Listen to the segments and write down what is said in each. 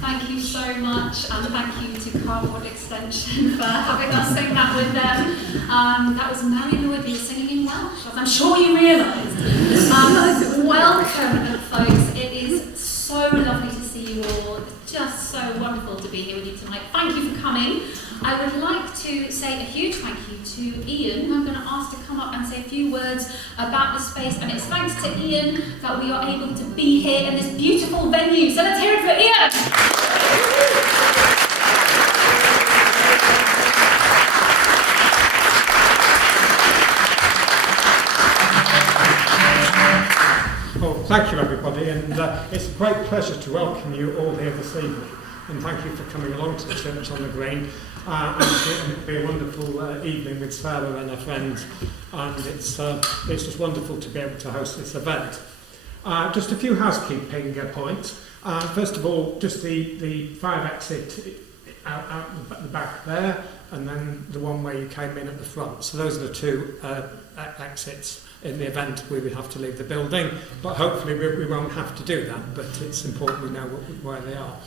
Thank you so much, and thank you to Carport Extension for having us sing that with them. That was Mary Lloyd singing in Welsh, as I'm sure you realised. Welcome, folks. It is so lovely to see you all. It's just so wonderful to be here with you tonight. Thank you for coming. I would like to say a huge thank you to Ian, who I'm going to ask to come up and say a few words about the space. And it's thanks to Ian that we are able to be here in this beautiful venue. So let's hear it for Ian. Thank you, everybody, and it's a great pleasure to welcome you all here this evening, and thank you for coming along to the Church on the Green. And it'll be a wonderful evening with Sarah and her friends, and it's just wonderful to be able to host this event. Just a few housekeeping points. First of all, just the fire exit out the back there, and then the one where you came in at the front. So those are the two exits. In the event we would have to leave the building, but hopefully we won't have to do that, but it's important we know where they are.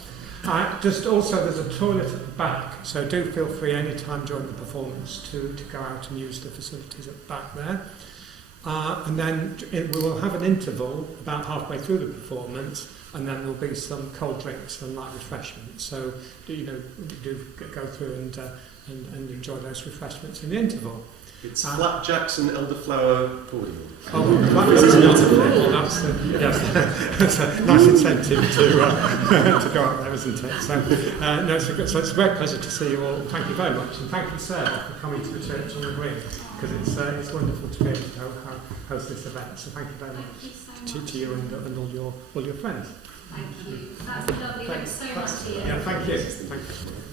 Just also there's a toilet at the back, so do feel free any time during the performance to go out and use the facilities at the back there. And then we will have an interval about halfway through the performance, and then there'll be some cold drinks and light refreshments. So do go through and enjoy those refreshments in the interval. It's flapjacks and elderflower pudding. Oh, flapjacks and elderflower. That's a nice incentive to go out there, isn't it? So, so it's a great pleasure to see you all. Thank you very much, and thank you, Sarah, for coming to the Church on the Green, because it's wonderful to be able to host this event. So thank you very much to you and all your friends. Thank you. That's lovely. Thanks so much, Ian. Yeah, thank you. Thank you.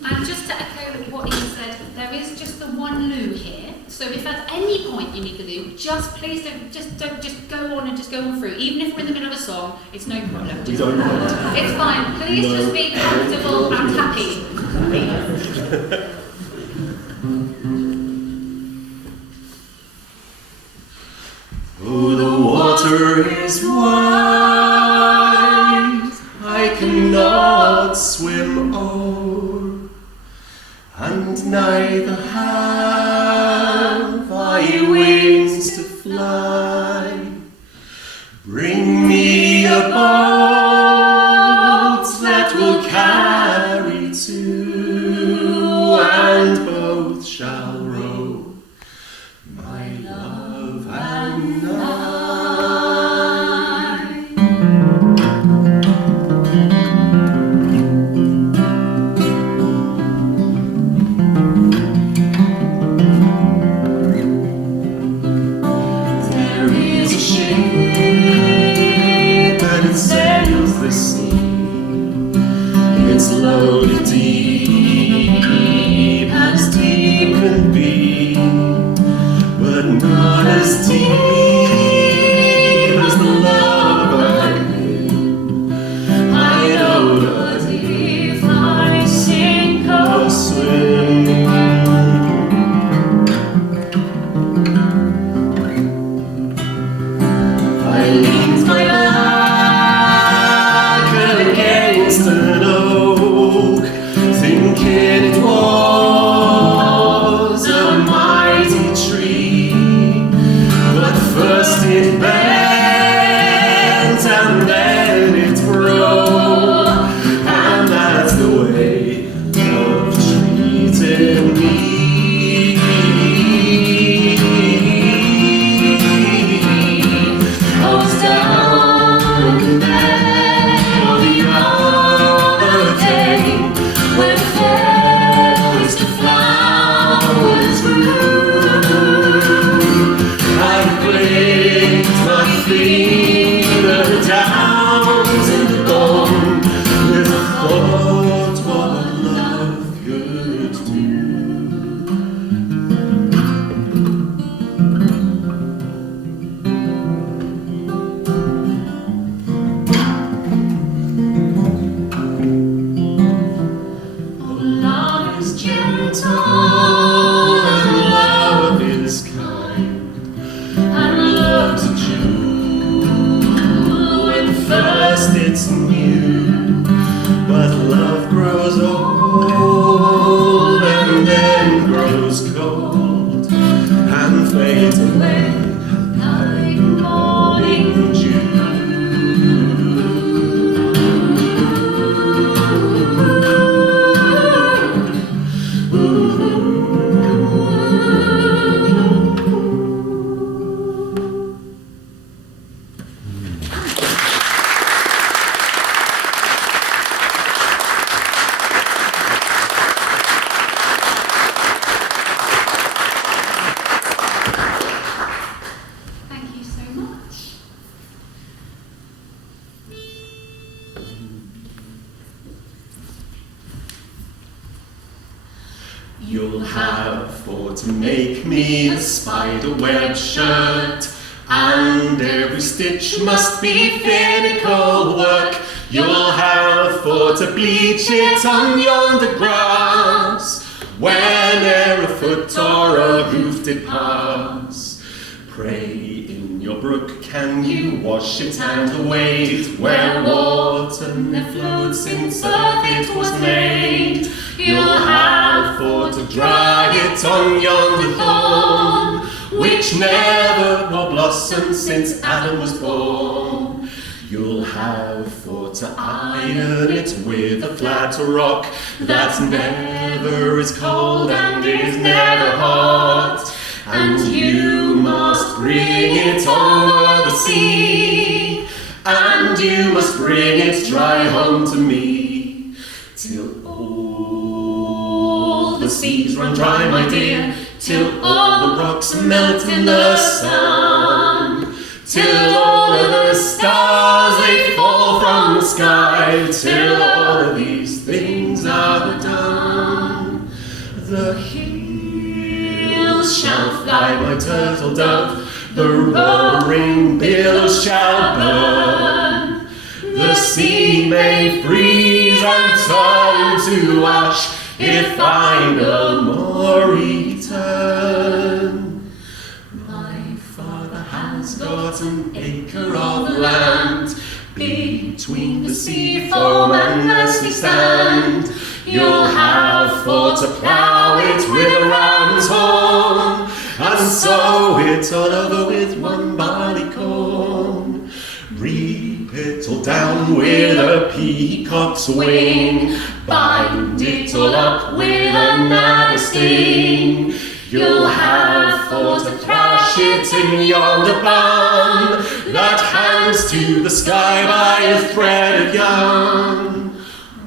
And just to echo what Ian said, there is just the one loo here. So if at any point you need the loo, please don't go on and just go on through. Even if we're in the middle of a song, it's no problem. It's fine. Please just be comfortable and happy. Oh, the water is wide, I cannot swim o'er, and neither have I wings to fly. Bring me a boat that will carry two, and both shall row, my love and I. There is a ship and it's sailing You'll have for to make me a spiderweb shirt, and every stitch must be finical work. You'll have for to bleach it on yonder grass, whene'er a foot or a hoof did pass. Pray in your brook can you wash it and wade, where water never flowed since earth it was made. You'll have for to dry it on yonder thorn, which never will blossom since Adam was born. You'll have for to iron it with a flat rock that never is cold and is never hot. And you must bring it over the sea, and you must bring it dry home to me, till all the seas run dry, my dear, till all the rocks melt in the sun, till all of the stars they fall from the sky, till all of these things are done. The hills shall fly, my turtle dove, the roaring billows shall burn, the sea may freeze and turn to ash if I no more return. My father has got an acre of land between the sea foam and the sea stand. You'll have for to plough it with a round horn, and sow it all over with one barley corn. Reap it all down with a peacock's wing, bind it all up with another sting. You'll have for to thrash it in yonder barn that hangs to the sky by a thread of yarn.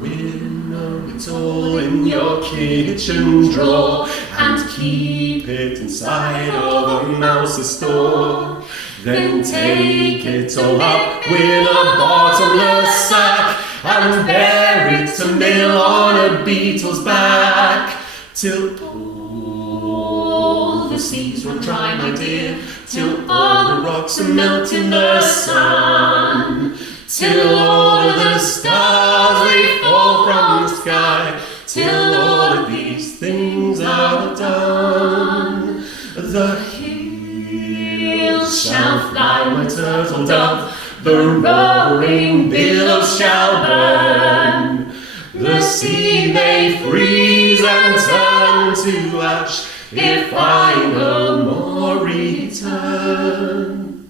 Winnow it all in your kitchen drawer, and keep it inside of a mouse's store. Then take it all up with a bottomless sack, and bear it to mill on a beetle's back, till all the seas run dry, my dear, till all the rocks melt in the sun, till all of the stars they fall from the sky, till all of these things are done. The hills shall fly, my turtle dove, the roaring billows shall burn, the sea may freeze and turn to ash if I no more return.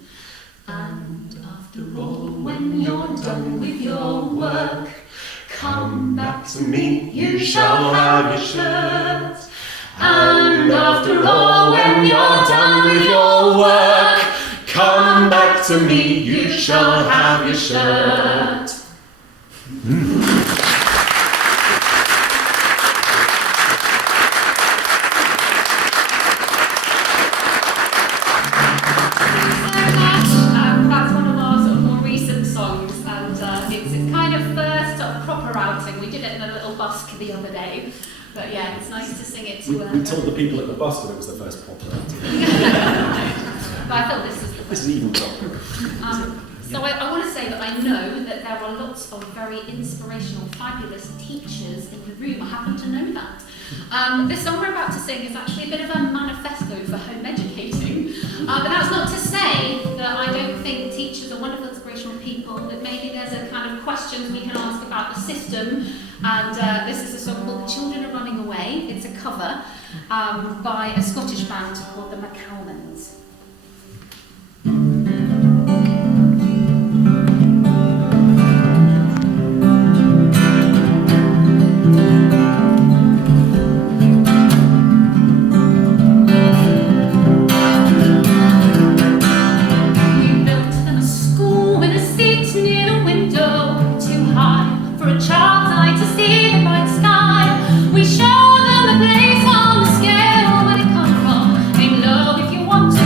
And after all, when you're done with your work, come back to me, you shall have your shirt. And after all, when you're done with your work, come back to me, you shall have your shirt. That's one of our sort of more recent songs, and it's kind of first sort of proper outing. We did it in a little busk the other day, but yeah, it's nice to sing it to. We told the people at the bus that it was the first proper outing. But I thought this is the This is even proper. So I want to say that I know that there are lots of very inspirational, fabulous teachers in the room. I happen to know that. This song we're about to sing is actually a bit of a manifesto for home educating. But that's not to say that I don't think teachers are wonderful, inspirational people, that maybe there's a kind of questions we can ask about the system. And this is a song called The Children Are Running Away. It's a cover by a Scottish band called the McCalmans. We show them a place on the scale where they come from. They know if you want to.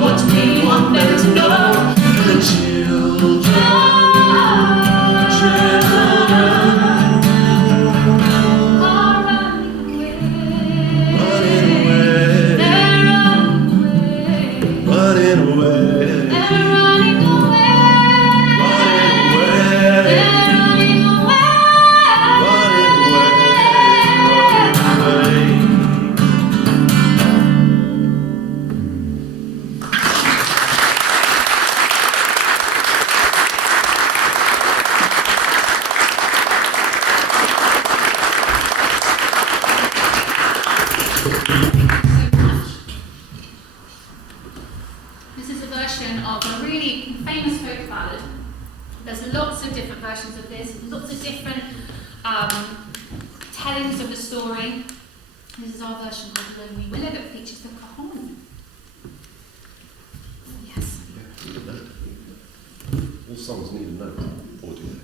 what we want them to know. The children. Tellings of the story. This is our version called Lonely Willow that features the cajon. Yes. Yeah, need a note. All songs need a note, or do they?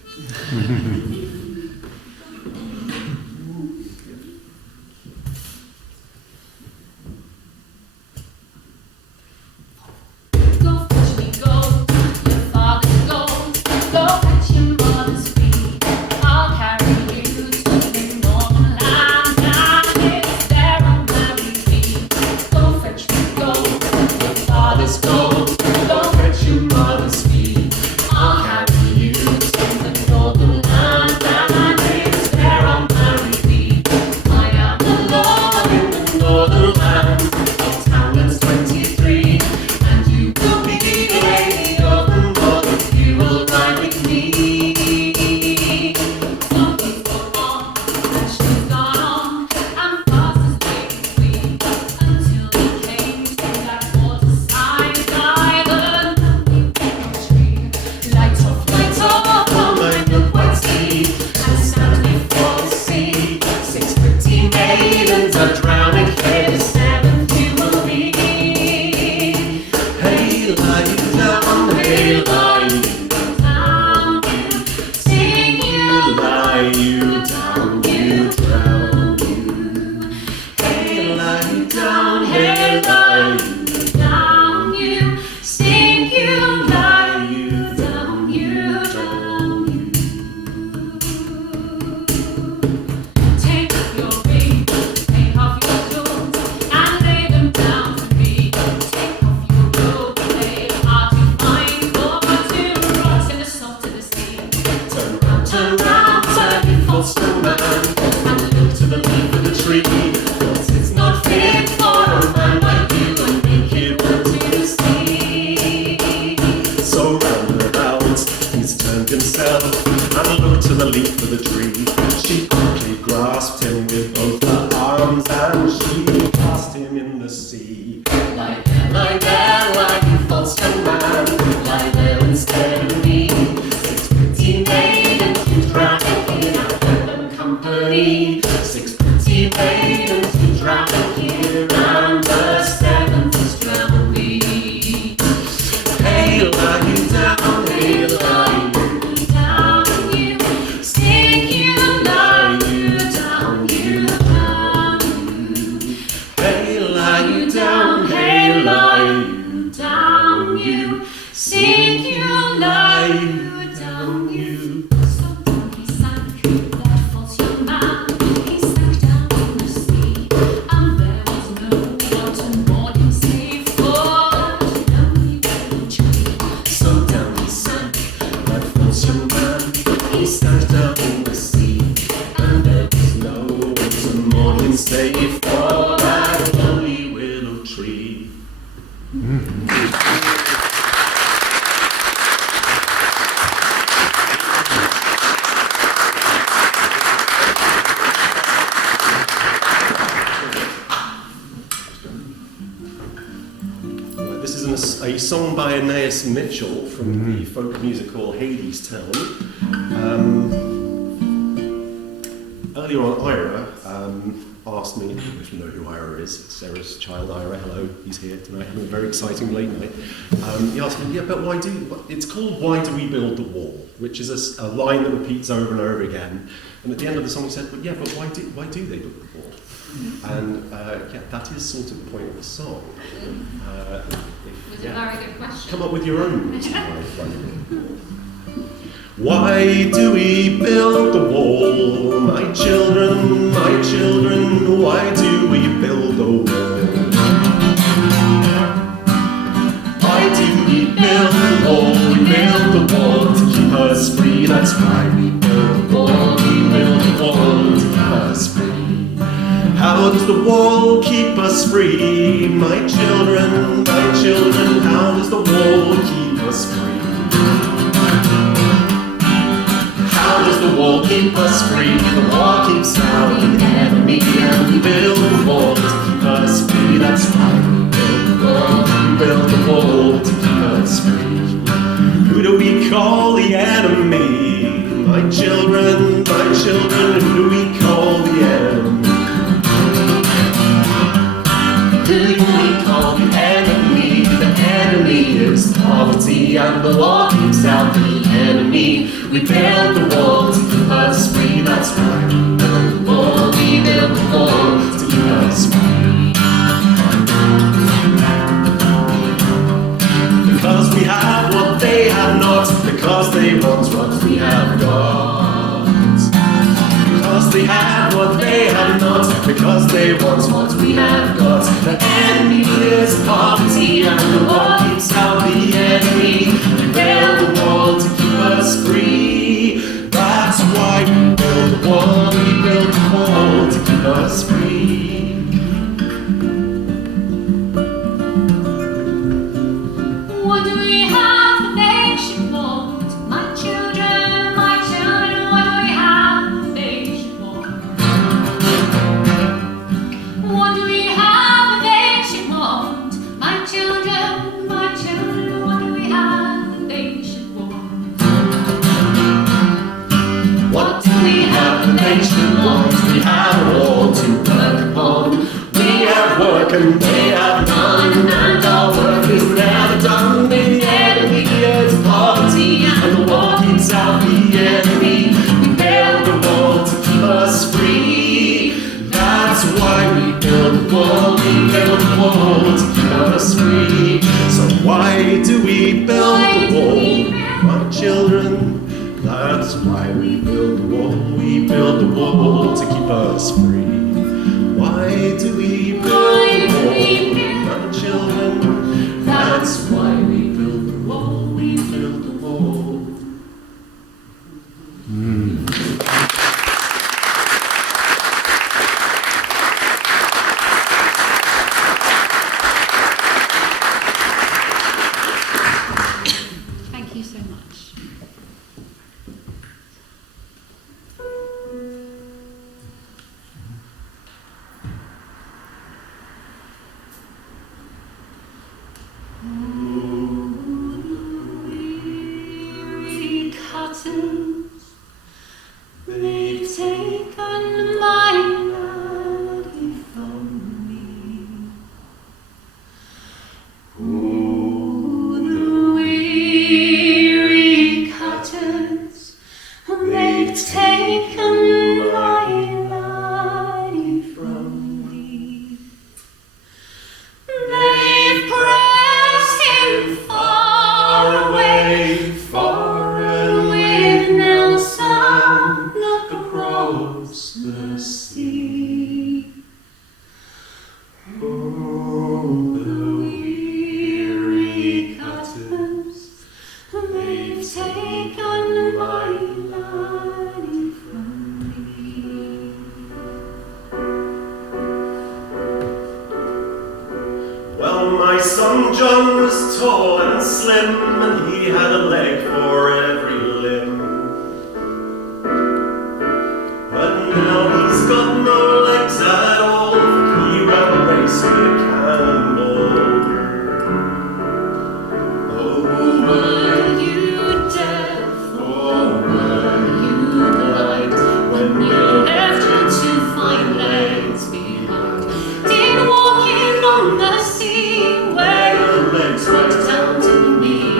A song by Aeneas Mitchell from the folk musical Hadestown. Earlier on, Ira asked me, if you know who Ira is, it's Sarah's child, Ira. Hello, he's here tonight, having a very exciting late night. He asked me, yeah, but it's called Why Do We Build the Wall, which is a line that repeats over and over again. And at the end of the song he said, well, yeah, but why do they build the wall? And yeah, that is sort of the point of the song. It was a very good question. Come up with your own. Why do we build the wall, my children, my children? Why do we build the wall? Why do we build the wall? We build the wall to keep us free. That's why we build the wall. We build the wall to keep us free. How does the wall keep us free? My children, how does the wall keep us free? How does the wall keep us free? The wall keeps out the enemy, and we build the wall to keep us free. That's why we build the wall. We build the wall to keep us free. Who do we call the enemy? My children, who do we call the enemy? Who do we call the enemy? The enemy is poverty, and the wall keeps out the enemy. We build the wall to keep us free. That's why we build the wall. We build the wall to keep us free. Because we have what they have not. Because they want what we have got. Because they have what they have not. Because they want what we have got. The enemy is poverty, and the wall keeps out the enemy. We build the wall to keep us free. That's why we build the wall. We build the wall to keep us free. What do we have the nation want? My children, what do we have the nation want? What do we have the nation want? My children, what do we have the nation want? What do we have the nation want? We have a wall to work upon. We have work and they have none, and our work is never done. The enemy is poverty, and the wall keeps out the enemy. We build the wall to keep us free. That's why we build the wall. We build the wall to keep us free. So why do we build the wall, my children? That's why we build the wall. We build the wall to keep us free. Why do we build the wall, my children? That's why we build the wall. We build the wall. Thank you so much. Weary curtains, they've taken my melody from me. Oh, the weary curtains, they've taken my melody from me. They've pressed him far away, with no sound across the sea. Oh, the weary curtains, they've taken my melody from me. Well, my son John was tall and slim, and he had a leg for every limb. But now he's got no legs at all. He ran a race with a cannonball. Oh, were you deaf or were you blind when you left her to find legs behind? Did walking on the sea, Where your legs right down to the knee.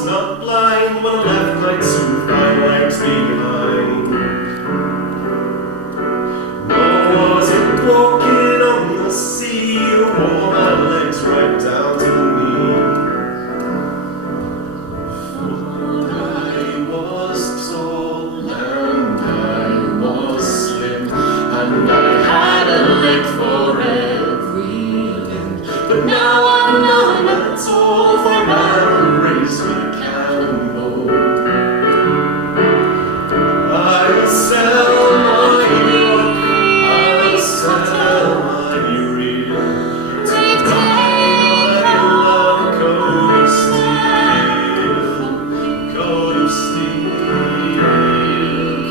was not blind when I left my 2 fine legs behind. Nor was it walking on the sea, all my legs right down to the knee. For I was tall and I was slim, and I had a leg for every limb. But now I'm none at all, for I'm raised with a cannonball. I'll sell my rock, I'll sell my reel, take my love, coat of steel, coat of steel,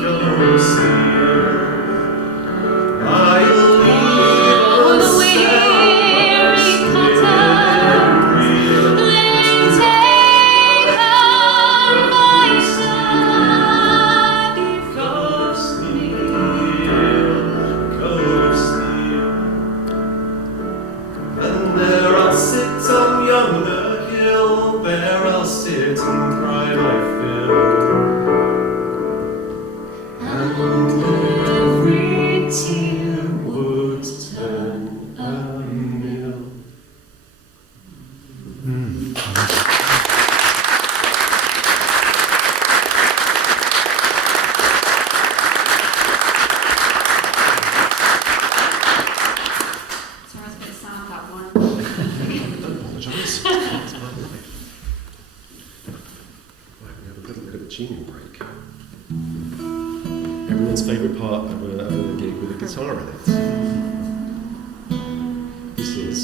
coat of steel. I'll leave on the weary cutter, then take on my side, coat of steel, coat of steel. And there I'll sit on yonder hill, there I'll sit and cry my fill. And every tear would turn a mill. Sorry, I was a bit sad that one. Don't apologise. It's part of my life. Right, we have a little bit of a tuning break. Everyone's favourite part of a gig with a guitar in it. This is.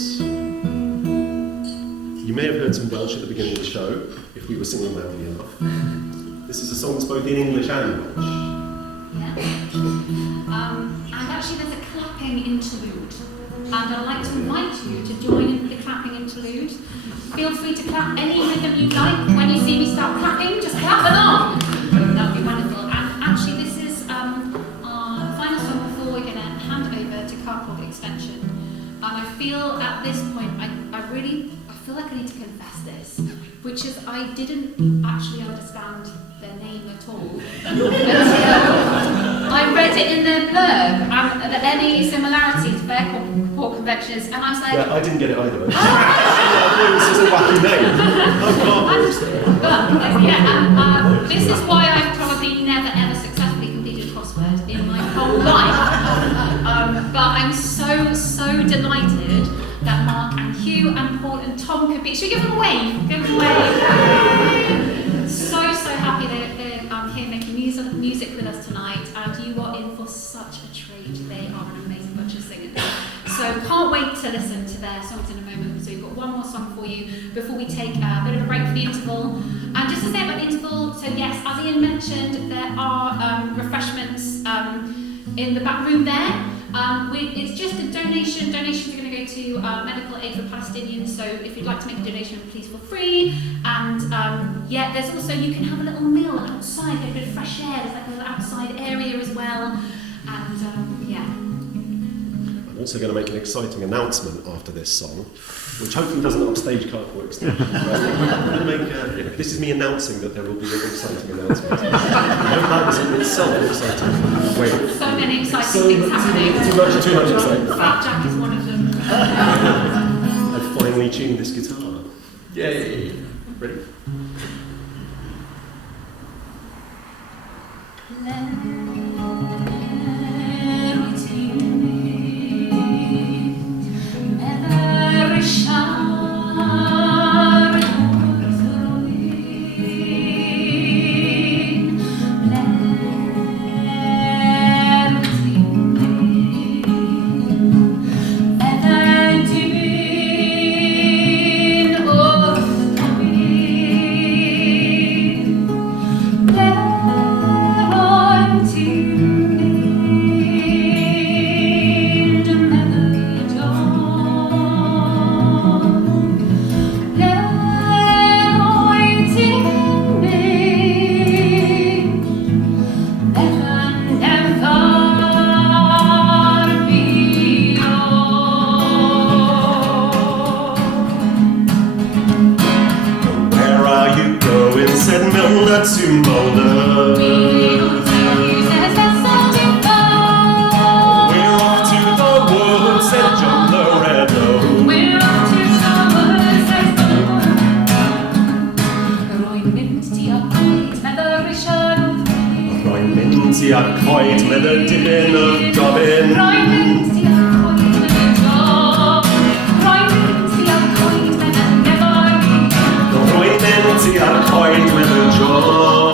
You may have heard some Welsh at the beginning of the show, if we were singing loudly enough. This is a song that's both in English and Welsh. Yeah. And actually there's a clapping interlude. And I'd like to invite you to join in the clapping interlude. Feel free to clap any rhythm you like. When you see me start clapping, just clap along. That would be wonderful. And actually this is our final song before we're going to hand over to Carport Extension. And I feel at this point, I feel like I need to confess this, which is I didn't actually understand their name at all until I read it in their blurb and any similarities to their Carport Conventions, and I was like, Yeah, I didn't get it either. I thought it was just a wacky name. and this is why I've probably never ever successfully completed a crossword in my whole life. But I'm so delighted that Mark and Hugh and Paul and Tom could be. Should we give them a wave? Give them a wave. So happy they're here making music with us tonight, and you are in for such a treat. They are an amazing bunch of singers. So can't wait to listen to their songs in a moment. So we've got one more song for you before we take a bit of a break for the interval. And just to say about the interval, so yes, as Ian mentioned, there are refreshments in the back room there. It's just a donation. Donations are going to go to medical aid for Palestinians, so if you'd like to make a donation, please feel free. And there's also, you can have a little meal outside, get a bit of fresh air. There's like a little outside area as well. And I'm also going to make an exciting announcement after this song, which hopefully doesn't upstage Carport Extension. I'm going to make, this is me announcing that there will be an exciting announcement. I hope that was in itself exciting. Wait. So many exciting things happening. Too much excitement. Flapjack is one of them. I've finally tuned this guitar. Yay! Ready? Ti said Milner to Mulder. We're off to the woods, said John Loretto. We're off to the woods, said Roi'n mynd tua coed, medda Richard o Ddwyn. Roi'n mynd tua coed, medda Dilyn of Dobbin. Roi'n mynd tua coed, medda John. Roi'n mynd tua coed, medda Never Beyond. Roi'n mynd tua coed, medda John.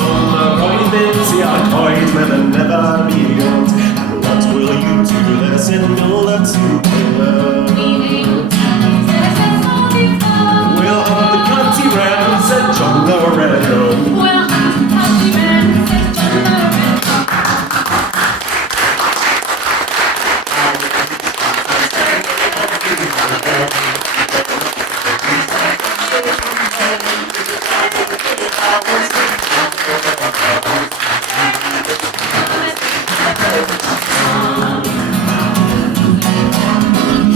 Roi'n mynd tua coed, medda Never Beyond. And what will you do there, said Milner to Mulder. We'll hunt the county wren, said John Loretto. Well, I'm happy man, said John Loretto.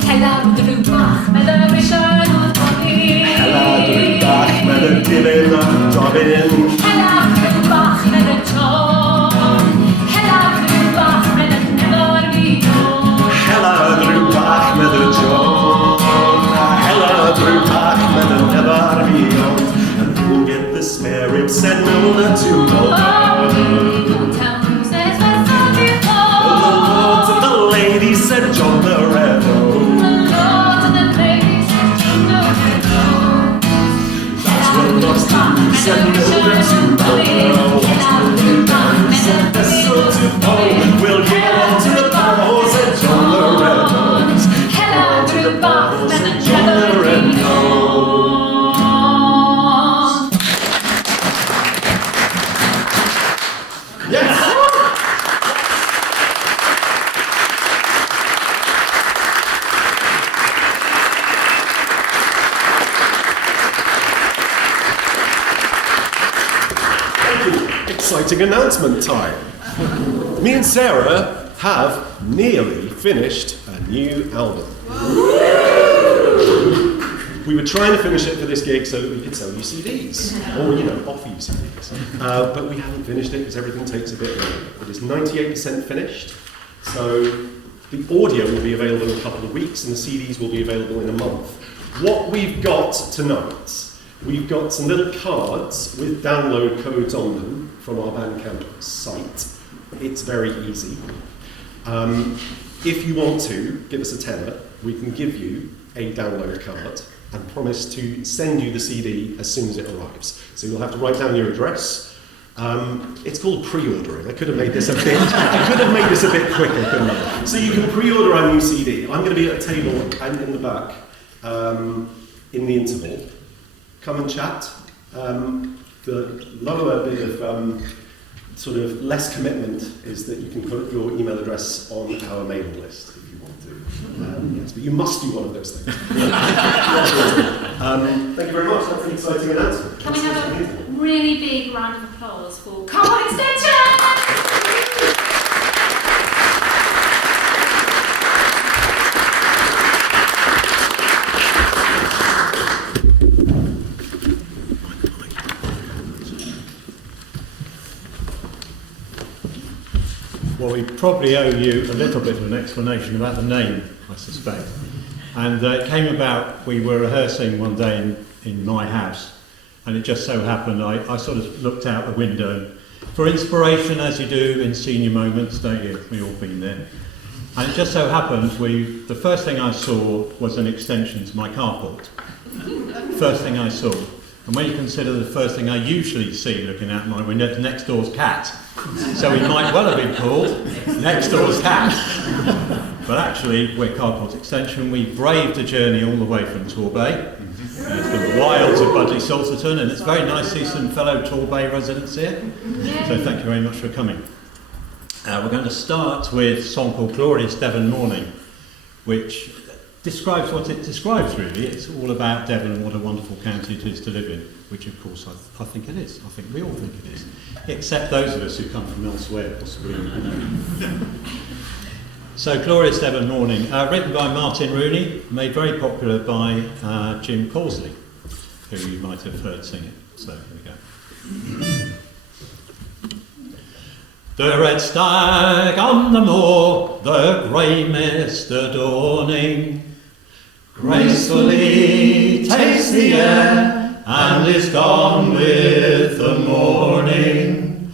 Hela drwbach, medda Richard o Ddwyn. Hela drwbach, medda Dilyn of Dobbin. Hela drwbach, medda John. Hela drwbach, medda Never Beyond. Hela drwbach, medda John. Hela drwbach, medda Never Beyond. And who'll get the spare ribs, said Milner to Mulder. The lords and the ladies, said John Loretto. That's what lost to do, said Milner to Mulder. What's the done, said Vessel to Paul. We'll get on to the ball, said John Loretto. Hela drwbach, medda John Loretto. Yes! Exciting announcement time. Me and Sarah have nearly finished a new album. We were trying to finish it for this gig so that we could sell you CDs, or, offer you CDs. But we haven't finished it because everything takes a bit longer. It is 98% finished, so the audio will be available in a couple of weeks and the CDs will be available in a month. What we've got tonight, we've got some little cards with download codes on them from our Bandcamp site. It's very easy. If you want to, give us a tenner. We can give you a download card and promise to send you the CD as soon as it arrives. So you'll have to write down your address. It's called pre-ordering. I could have made this a bit quicker, couldn't I? So you can pre-order our new CD. I'm going to be at a table and in the back in the interval. Come and chat. The lower bit of sort of less commitment is that you can put your email address on our mailing list if you want to. Yes, but you must do one of those things. Thank you very much. That's an exciting announcement. Can we have a really big round of applause for Carport Extension? Well, we probably owe you a little bit of an explanation about the name, I suspect. And it came about, we were rehearsing one day in my house, and it just so happened I sort of looked out the window for inspiration, as you do in senior moments, don't you? We've all been there. And it just so happened, the first thing I saw was an extension to my carport. First thing I saw. And when you consider the first thing I usually see looking out my window, it's next door's cat. So we might well have been called Next Door's Cat. But actually, we're Carport Extension. We braved the journey all the way from Torbay, the wilds of Budleigh, Salterton, and it's very nice to see some fellow Torbay residents here. So thank you very much for coming. We're going to start with a song called Glorious Devon Morning, which describes what it describes, really. It's all about Devon and what a wonderful county it is to live in, which of course I think it is. I think we all think it is. Except those of us who come from elsewhere, possibly. So, Glorious Devon Morning, written by Martin Rooney, made very popular by Jim Causley, who you might have heard sing it. So, here we go. The red stag on the moor, the grey mist adorning, gracefully takes the air and is gone with the morning.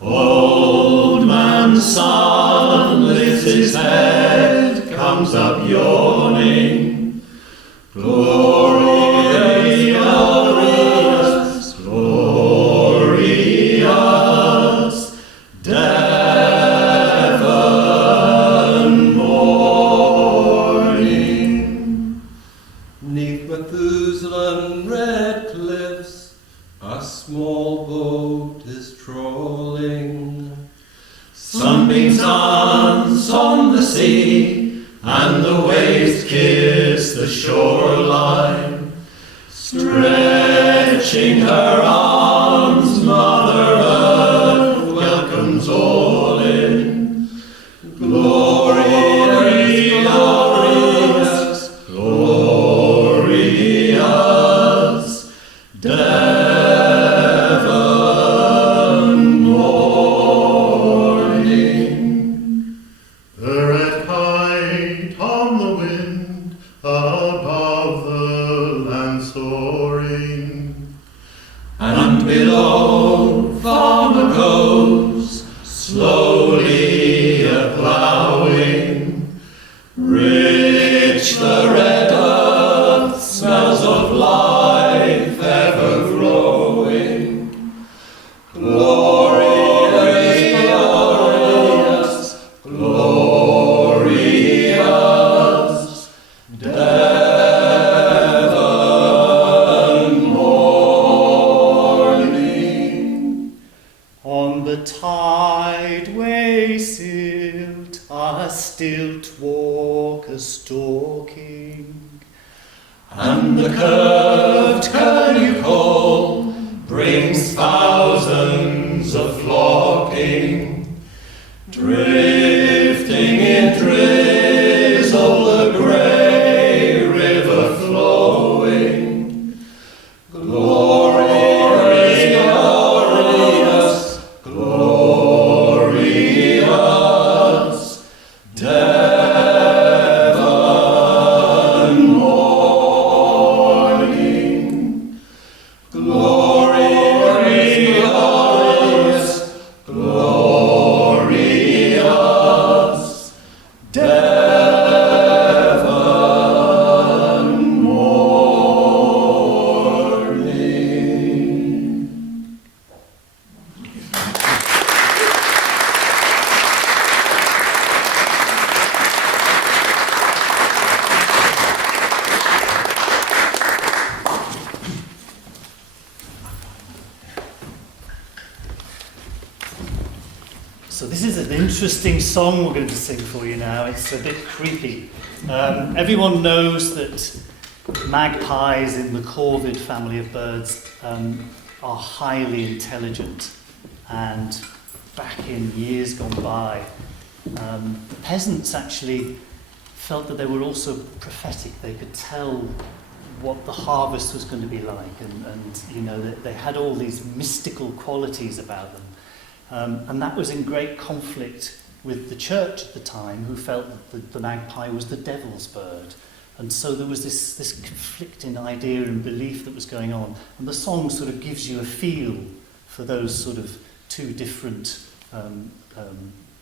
Old man sun lifts his head, comes up yawning. Glorious, glorious, Devon morning. 'Neath Methuselah red cliffs, a small boat is trolling. Sunbeams dance on the sea, and the waves kiss the shoreline. Stretching her arms, Mother Earth welcomes all in. Glorious, glorious, Devon morning. The red kite on the wind, above the land soaring. And below, farmer goes, slowly a-ploughing. Rich the red earth smells of life ever flowing. Glorious, glorious, Devon morning. On the tideway silt, a stilt walker stalking, And the curved curlew call brings thousands of flocking. Drifting in drizzle, the grey river flowing. Glorious, glorious, Devon morning. Glorious, glorious, Devon morning. So this is an interesting song we're going to sing for you now. It's a bit creepy. Everyone knows that magpies in the corvid family of birds are highly intelligent, and back in years gone by, the peasants actually felt that they were also prophetic. They could tell what the harvest was going to be like, and you know, they had all these mystical qualities about them. And that was in great conflict with the church at the time, who felt that the magpie was the devil's bird. And so there was this conflicting idea and belief that was going on. And the song sort of gives you a feel for those sort of two different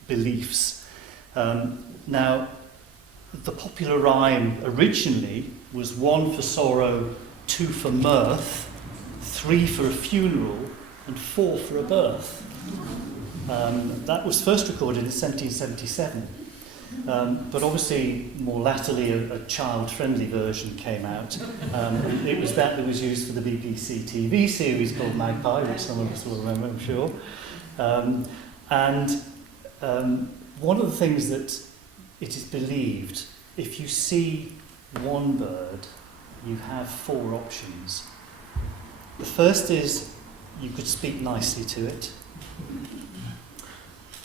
beliefs. Now, the popular rhyme originally was 1 for sorrow, 2 for mirth, 3 for a funeral, and 4 for a birth. That was first recorded in 1777, but obviously more latterly a child-friendly version came out. It was that was used for the BBC TV series called Magpie, which some of us will remember, I'm sure. One of the things that it is believed, if you see one bird, you have 4 options. The first is you could speak nicely to it,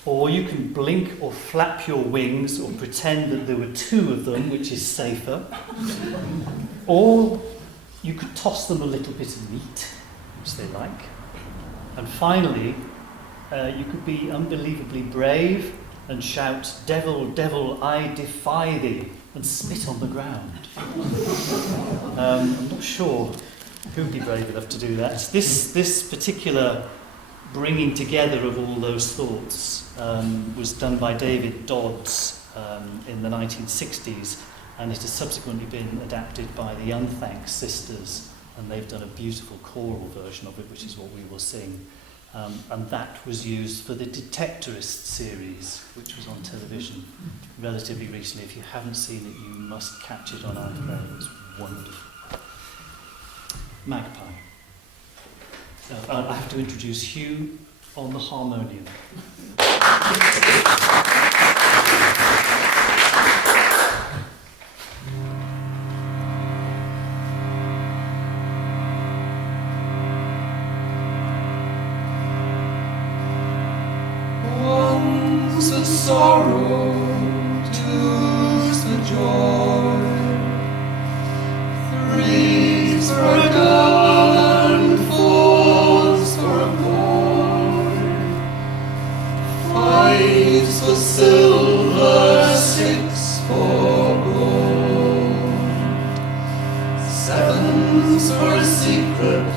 or you can blink or flap your wings or pretend that there were 2 of them, which is safer, or you could toss them a little bit of meat, which they like, And finally, you could be unbelievably brave and shout, "Devil, devil, I defy thee," and spit on the ground. I'm not sure who'd be brave enough to do that. This particular bringing together of all those thoughts was done by David Dodds in the 1960s, and it has subsequently been adapted by the Unthanks Sisters, and they've done a beautiful choral version of it, which is what we will sing. And that was used for the Detectorist series, which was on television relatively recently. If you haven't seen it, you must catch it on iPlayer. It's wonderful. Magpie. I have to introduce Hugh on the harmonium. One's the sorrow, two's the joy, three's for a girl and four's for a boy, five's for silver, six for gold, seven's for a secret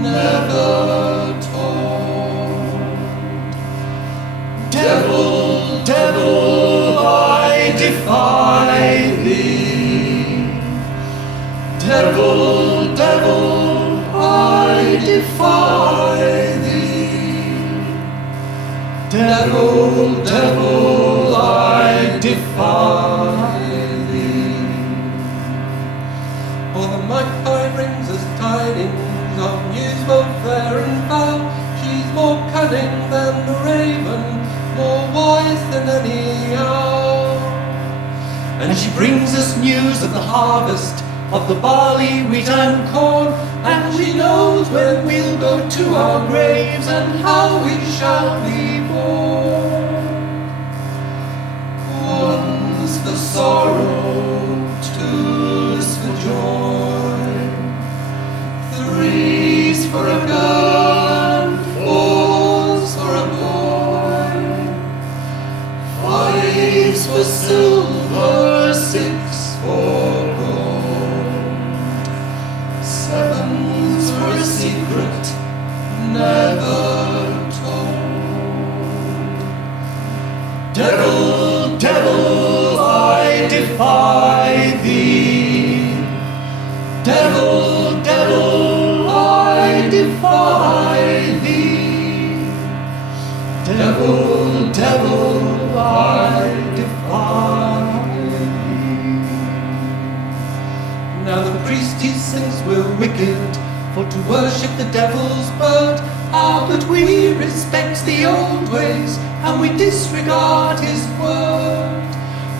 never told. Devil, devil, I defy thee. Devil, devil, I defy thee. Devil, devil, I defy thee. For the magpie brings us tidings of news both fair and foul. She's more cunning than the raven, more wise than any owl. And she brings us news of the harvest, of the barley, wheat and corn, and she knows when we'll go to our graves and how we shall be born. One's for sorrow, two's for joy, three's for a girl, four's for a boy, five's for silver, six for gold, seven's for a secret never told. Devil, devil, I defy thee. Devil, devil, I defy thee. Devil, devil, I defy thee. Now the priest he sings we're wicked, for to worship the devil's bird. Ah, but we respect the old ways, and we disregard his word.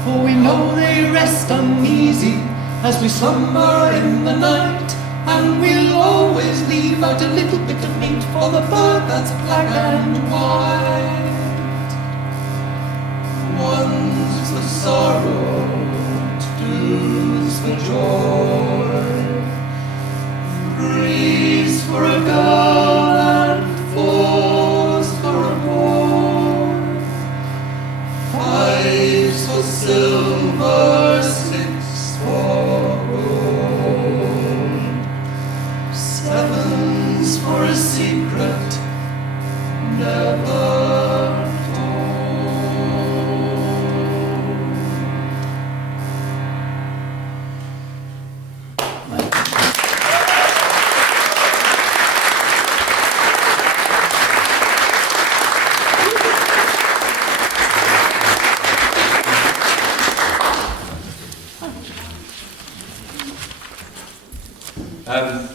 For we know they rest uneasy as we slumber in the night, and we'll always leave out a little bit of meat for the bird that's black and white. One's for sorrow, two's for joy, three's for a girl and four's for a boy, five's for silver, six for gold, seven's for a secret never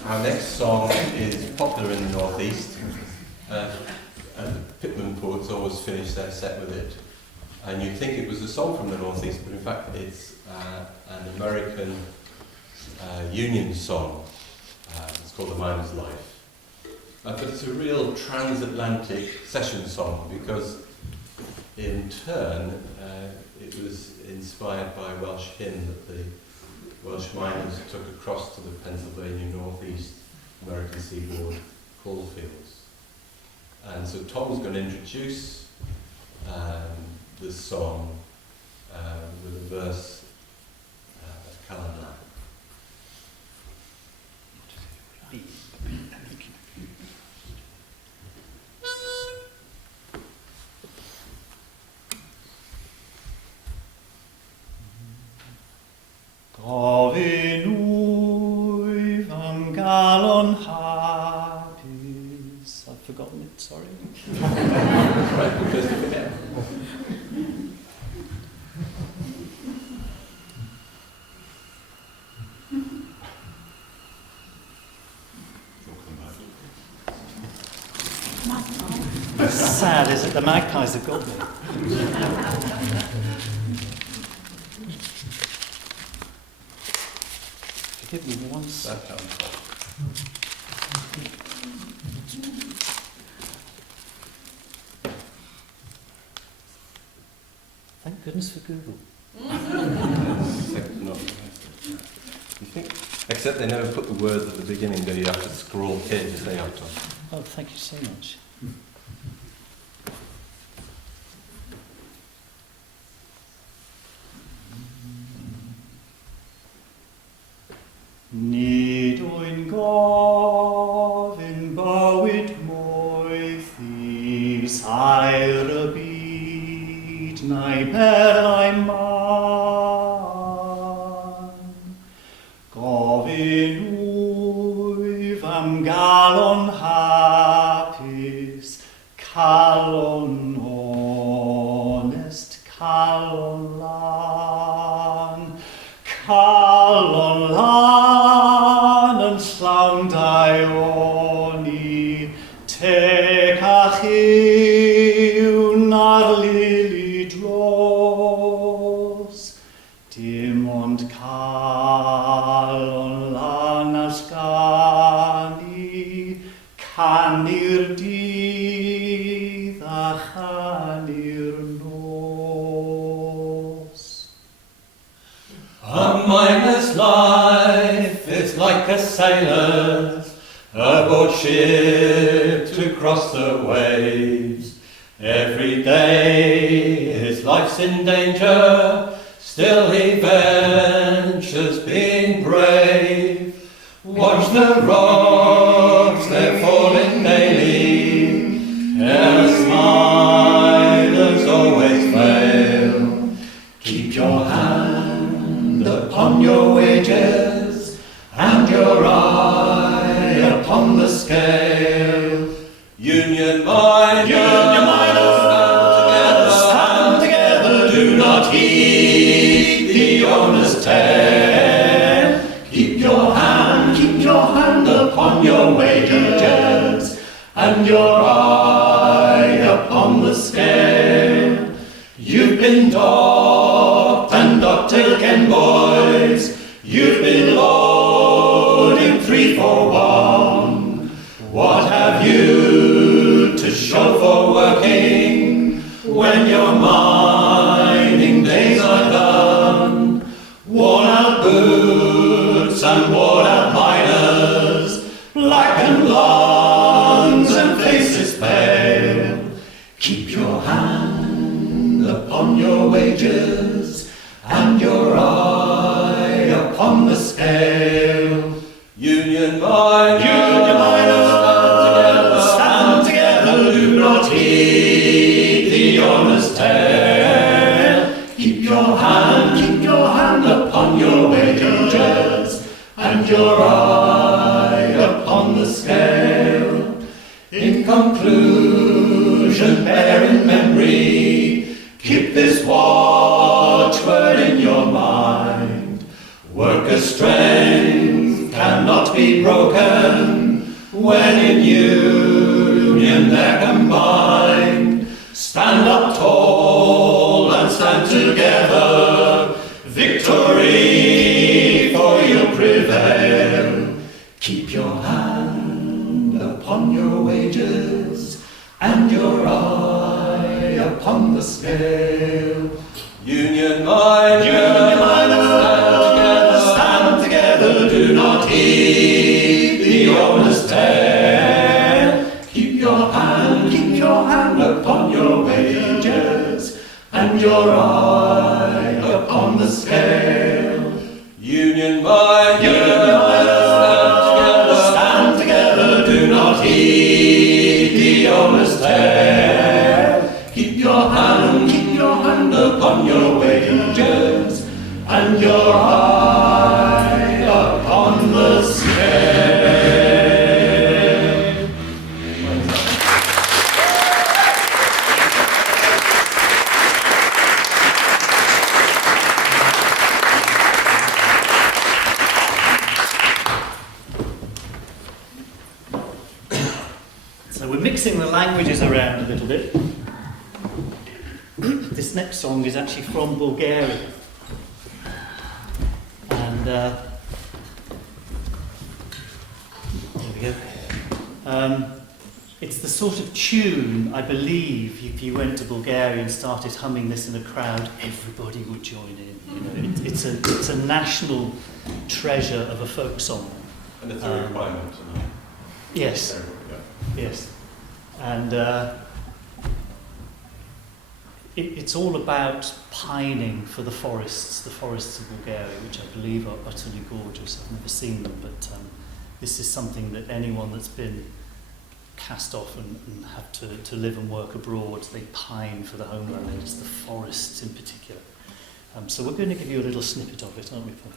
Our next song is popular in the Northeast. Pitman poets always finish their set with it. And you'd think it was a song from the Northeast, but in fact it's an American union song. It's called The Miner's Life. But it's a real transatlantic session song because in turn it was inspired by a Welsh hymn that the Welsh miners took across to the Pennsylvania Northeast American seaboard coalfields. And so Tom's going to introduce the song with a verse of Calendar. Gofyn wyf am galon hapus. I've forgotten it, sorry. Right, because you forget. Sad is it the magpies have got me. Forgive me one second. Thank goodness for Google. You think? Except they never put the words at the beginning, do you have to scroll pages they have to? Oh, thank you so much. Nid o'n gofyn bywyd moethus air y byd na'i perlau man. Gofyn wyf am galon hapus, calon honest, calon lan, calon lan yn llawn daioni, tec a chiwn ar lili dros, dim ond calon lan asgani, canu'r dydd a chanu'r nos. A miner's life is like a sailor's aboard ship to cross the waves. Every day his life's in danger, still he ventures being brave. Watch the rocks, they're falling daily, and smilers always fail. Keep your hand upon your wages, and your eye upon the scale. Union miners, stand together, do not heed the owner's tale. Keep your hand upon your wages, and your eye upon the scale. You've been docked and docked again, boys. You've been loading 3 for 1. What have you to show for working when your mining days are done? Worn out boots and worn out miners, blackened lungs and faces pale. Keep your hand upon your wages, and your eye upon the scale. Union miners, stand together, do not heed the owner's tale. Keep your hand upon your wages, and your eye upon the scale. In conclusion, bear in memory, keep this watchword in your mind. Workers' strength cannot be broken when in union they're combined. Stand up tall and stand together, victory for you'll prevail. Keep your hand upon your wages, and your eye upon the scale. Union miners, stand together, do not heed the owner's tale. Keep your hand and your eye upon the scale. Union by stand together, do not heed the owner's tale. Keep your hand upon your wages, and your eye upon the scale. So we're mixing the languages around a little bit. This next song is actually from Bulgaria. And there we go. It's the sort of tune, I believe, if you went to Bulgaria and started humming this in a crowd, everybody would join in. You know, it's a national treasure of a folk song. And it's a requirement tonight. Yes. Yes. And it's all about pining for the forests of Bulgaria, which I believe are utterly gorgeous. I've never seen them, but this is something that anyone that's been cast off and have to live and work abroad, they pine for the homeland, and it's the forests in particular. So we're going to give you a little snippet of it, aren't we, Paul?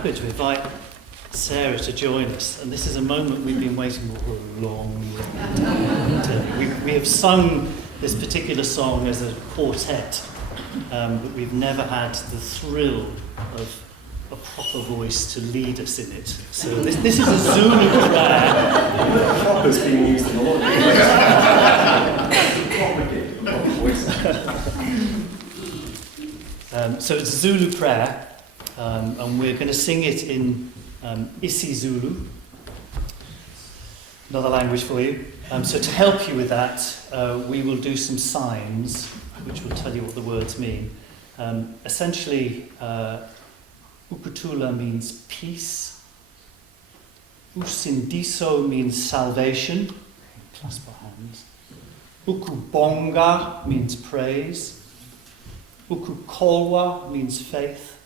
To invite Sarah to join us, and this is a moment we've been waiting for a long time. We have sung this particular song as a quartet, but we've never had the thrill of a proper voice to lead us in it. So this is a Zulu prayer. Proper's being used in a lot of So it's a Zulu prayer. And we're going to sing it in isiZulu, another language for you. So to help you with that, we will do some signs, which will tell you what the words mean. Essentially, Ukutula means peace. Usindiso means salvation. Clasp our hands. Ukubonga means praise. Ukukolwa means faith.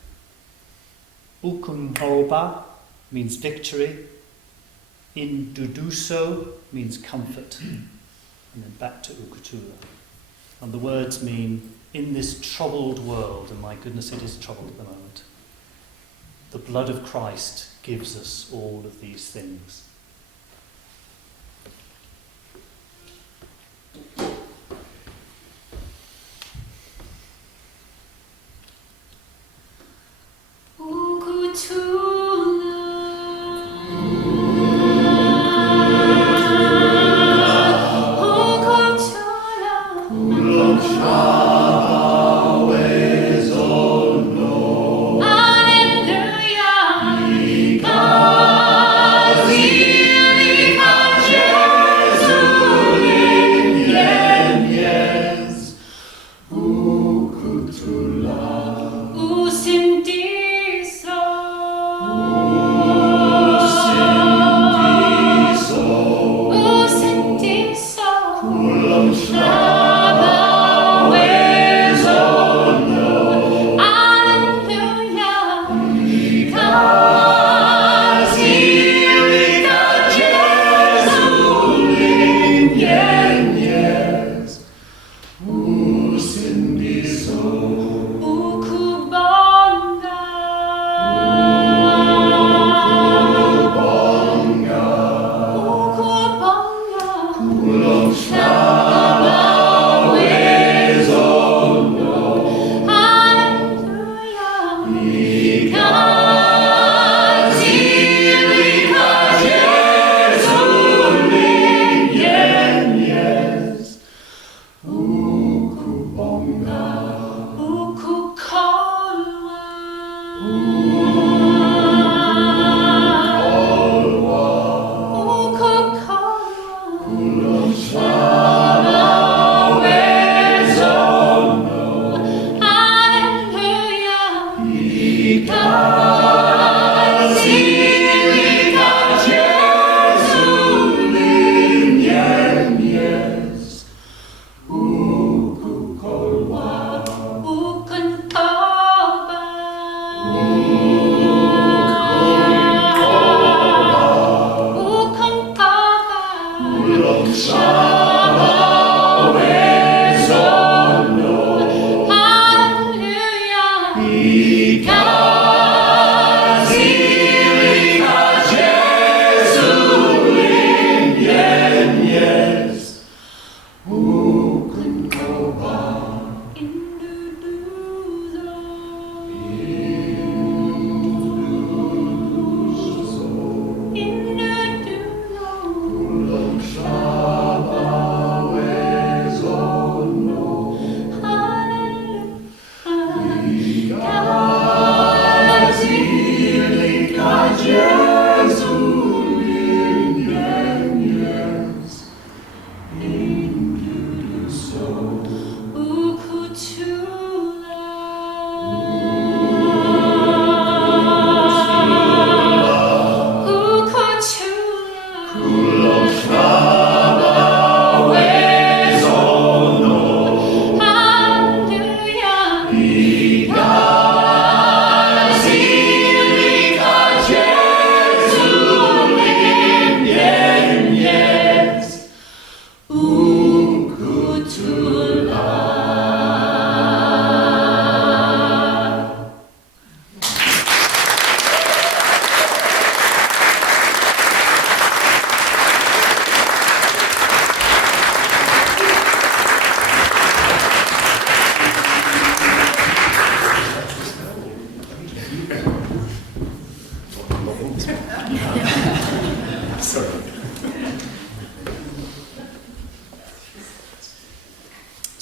Ukumhoba means victory. Induduso means comfort. And then back to Ukutula. And the words mean, in this troubled world, and my goodness, it is troubled at the moment, the blood of Christ gives us all of these things.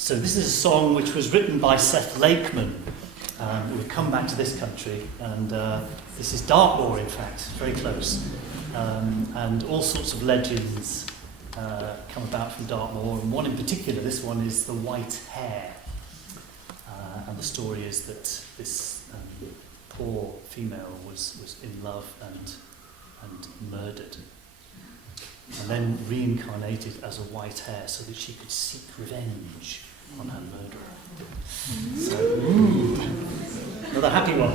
So this is a song which was written by Seth Lakeman, who had come back to this country, and this is Dartmoor, in fact, very close. And all sorts of legends come about from Dartmoor, and one in particular, this one is the white hare. And the story is that this poor female was in love and murdered, and then reincarnated as a white hare so that she could seek revenge on her murderer. So, another happy one.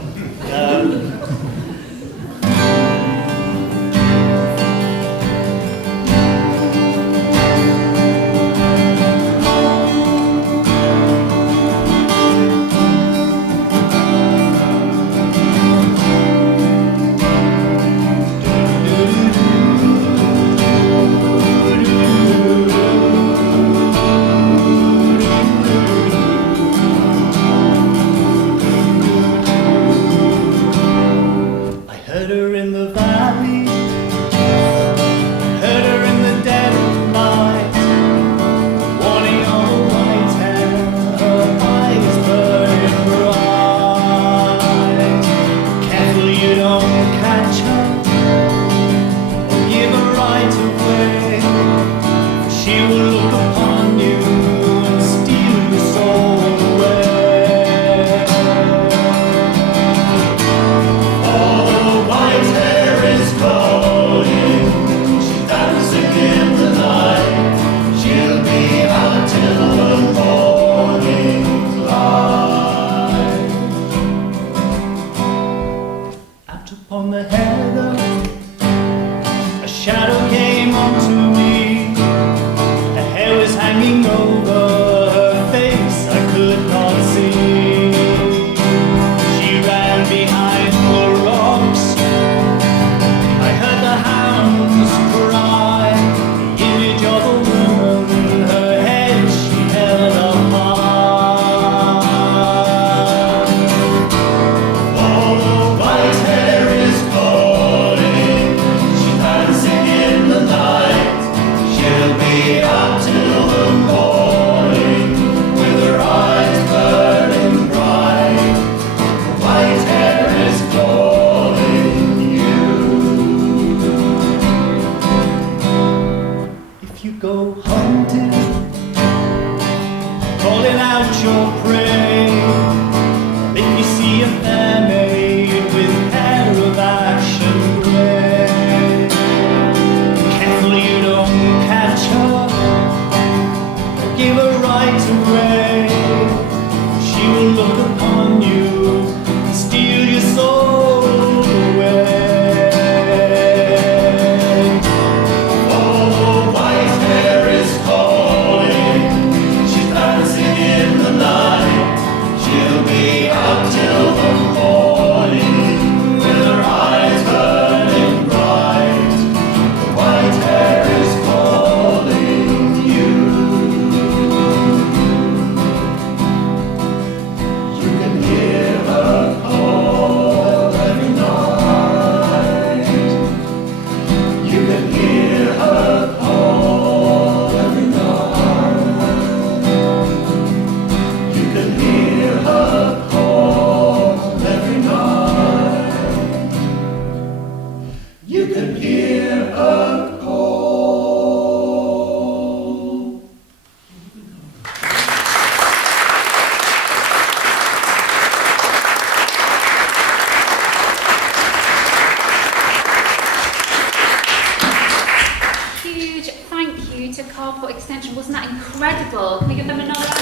To Carport Extension, wasn't that incredible? Can we give them another round?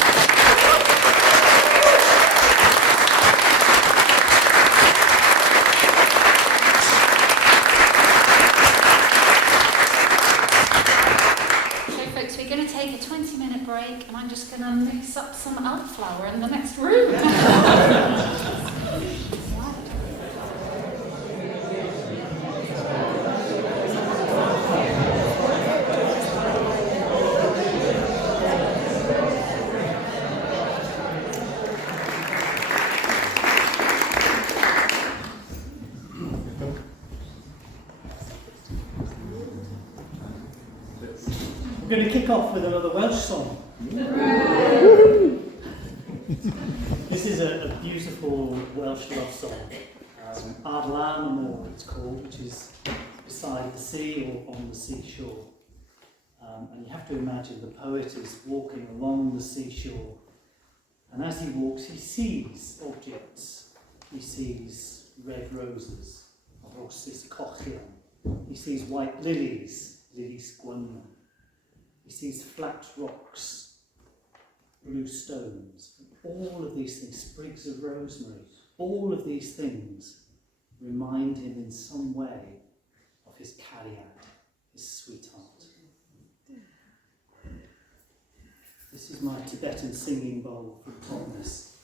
So folks, we're going to take a 20-minute break and I'm just going to mix up some elf flower in the next room. We're going to kick off with another Welsh song. This is a beautiful Welsh love song. Ar Lan y Môr it's called, which is beside the sea or on the seashore. And you have to imagine the poet is walking along the seashore, and as he walks he sees objects. He sees red roses, roses cochion. He sees white lilies, lilies gwynna. He sees flat rocks, blue stones. All of these things, sprigs of rosemary, all of these things remind him in some way of his cariad, his sweetheart. This is my Tibetan singing bowl from Totnes.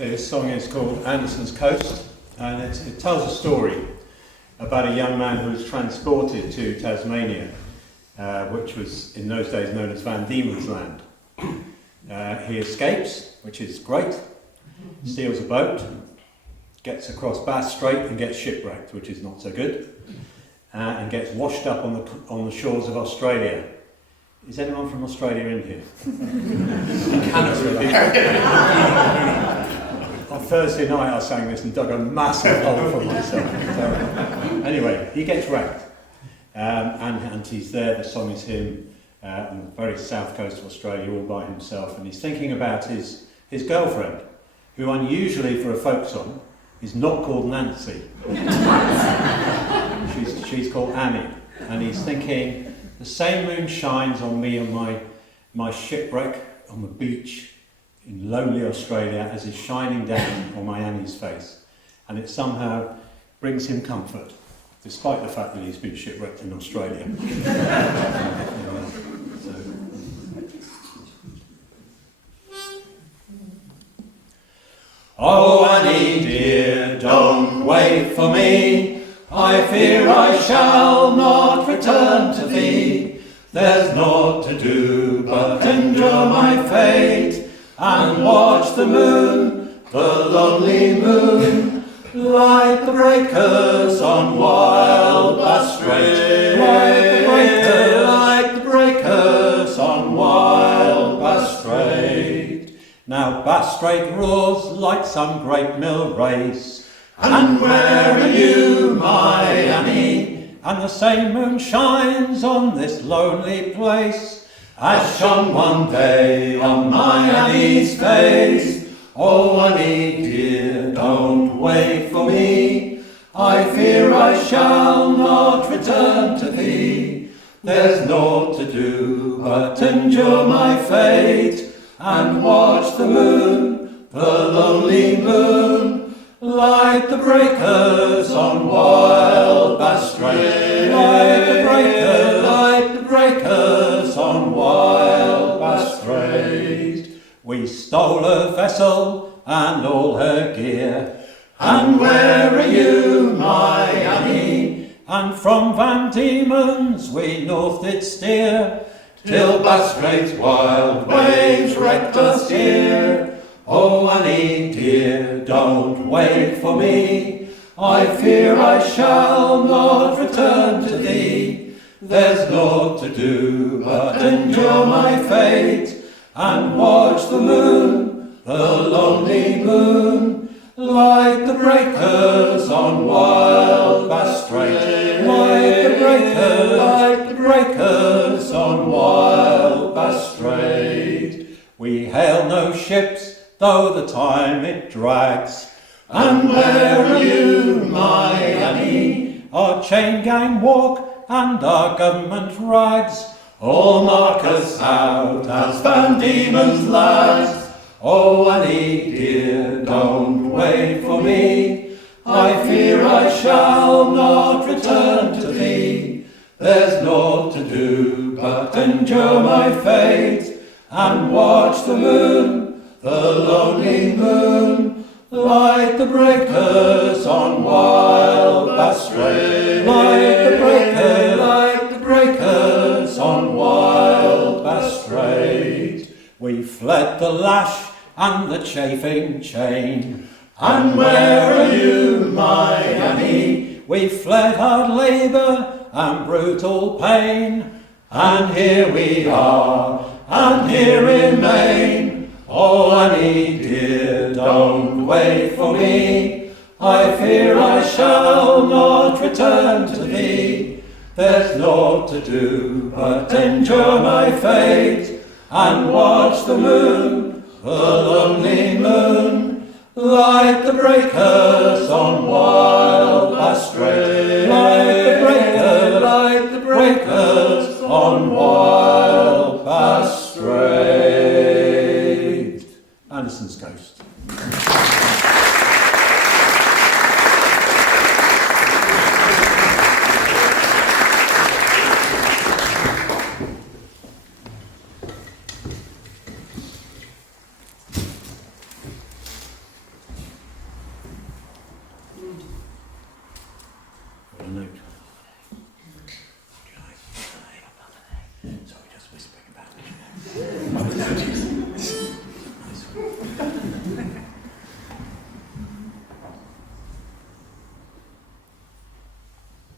Okay, this song is called Anderson's Coast, and it tells a story about a young man who was transported to Tasmania, which was in those days known as Van Diemen's Land. He escapes, which is great, steals a boat, gets across Bass Strait and gets shipwrecked, which is not so good, and gets washed up on the shores of Australia. Is anyone from Australia in here? On Thursday night I sang this and dug a massive hole for myself. Anyway, he gets wrecked, and he's there. The song is him on the very south coast of Australia all by himself, and he's thinking about his girlfriend, who unusually for a folk song is not called Nancy. she's called Annie, and he's thinking, the same moon shines on me on my shipwreck on the beach in lonely Australia as is shining down on my Annie's face, and it somehow brings him comfort, despite the fact that he's been shipwrecked in Australia. Oh Annie dear, don't wait for me, I fear I shall not return to thee. There's naught to do but endure my fate, and watch the moon, the lonely moon, like the breakers on wild Bass Strait, like the breakers Bass Strait roars like some great mill race. And where are you, my Annie? And the same moon shines on this lonely place, as shone one day on my Annie's face. Oh, Annie dear, don't wait for me, I fear I shall not return to thee. There's naught to do but endure my fate, and watch the moon, the lonely moon, like the breakers on wild Bass Strait, like the breakers on wild Bass Strait. We stole her vessel and all her gear, and where are you, my Annie? And from Van Diemen's we north did steer, till Bass Strait's wild waves wrecked us here. Oh, Annie dear, don't wait for me, I fear I shall not return to thee. There's naught to do but endure my fate, and watch the moon, the lonely moon, like the breakers on wild Bass Strait, like the breakers on wild Bass Strait. We hail no ships, though the time it drags. And where are you, my Annie? Our chain gang walk and our government rags all mark us out as Van Diemen's lads. Oh, Annie dear, don't wait for me, I fear I shall not return to thee. There's naught to do but endure my fate, and watch the moon, the lonely moon, like the breakers on wild Bass Strait, like the breakers on wild Bass Strait. We fled the lash and the chafing chain, and where are you, my Annie? We fled hard labour and brutal pain, and here we are, and here remain. Oh, Annie dear, don't wait for me, I fear I shall not return to thee. There's naught to do but endure my fate, and watch the moon, the lonely moon, like the breakers on wild Bass Strait, like the breakers on wild Bass Strait. Anderson's Ghost.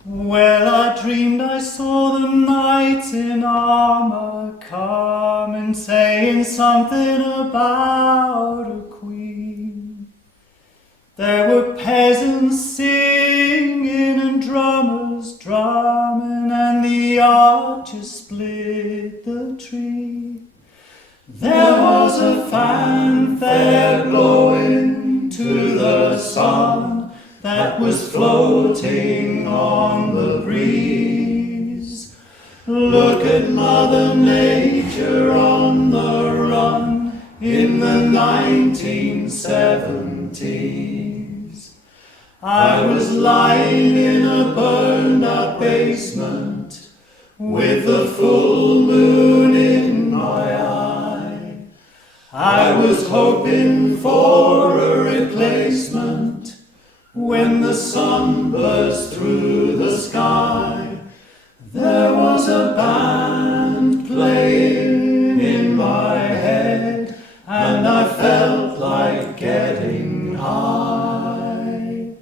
Well, I dreamed I saw the knights in armour come and saying something about a queen. There were peasants singing and drummers drumming, and the archers split the tree. There was a fanfare blowing to the sun that was floating on the breeze. Look at Mother Nature on the run in the 1970s. I was lying in a burned out basement with the full moon in my eye. I was hoping for a replacement when the sun burst through the sky. There was a band playing in my head, and I felt like getting high,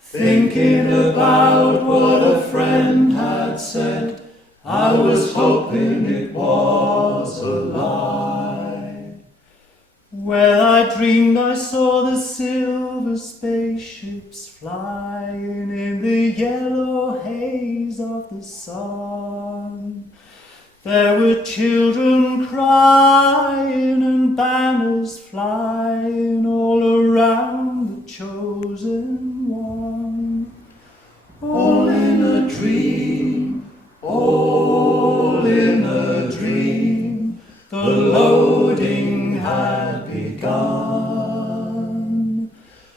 thinking about what a friend had said. I was hoping it was a lie. Well, I dreamed I saw the silver spaceships flying in the yellow haze of the sun. There were children crying and banners flying all around the chosen one. All in a dream, all in a dream, the loading had begun.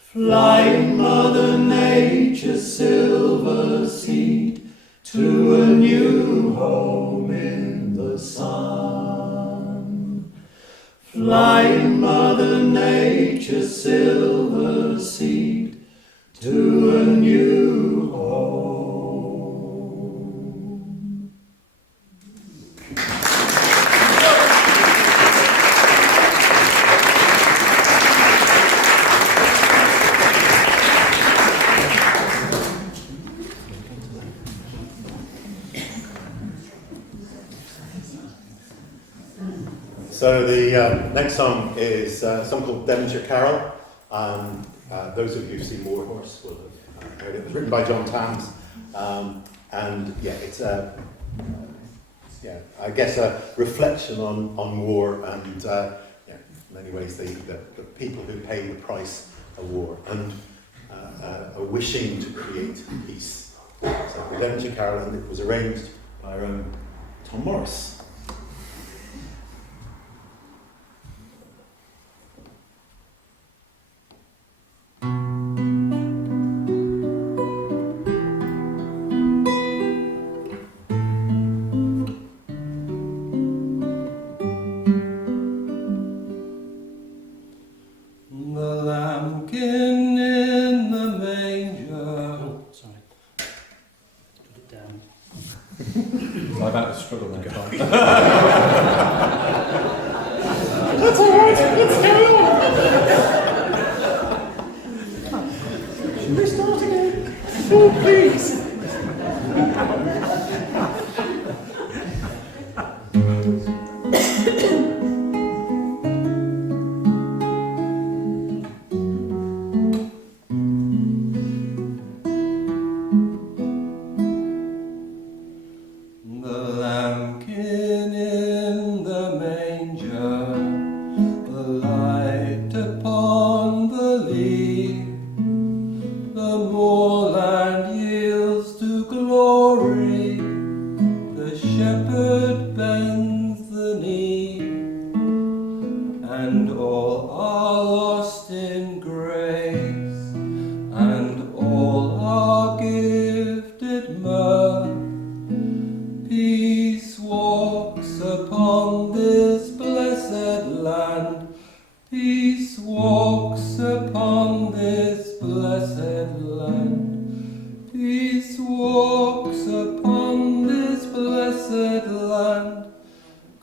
Flying Mother Nature's silver seed to a new home in the sun. Flying Mother Nature's silver seed to a new home. So the next song is a song called Devonshire Carol, and those of you who've seen Warhorse will have heard it. It was written by John Tams, and yeah, it's I guess a reflection on war and in many ways the people who pay the price of war and are wishing to create peace. So the Devonshire Carol, and it was arranged by our own Tom Morris. That's all right. Let's carry on. Should we start again? Oh, please.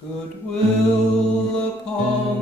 Goodwill upon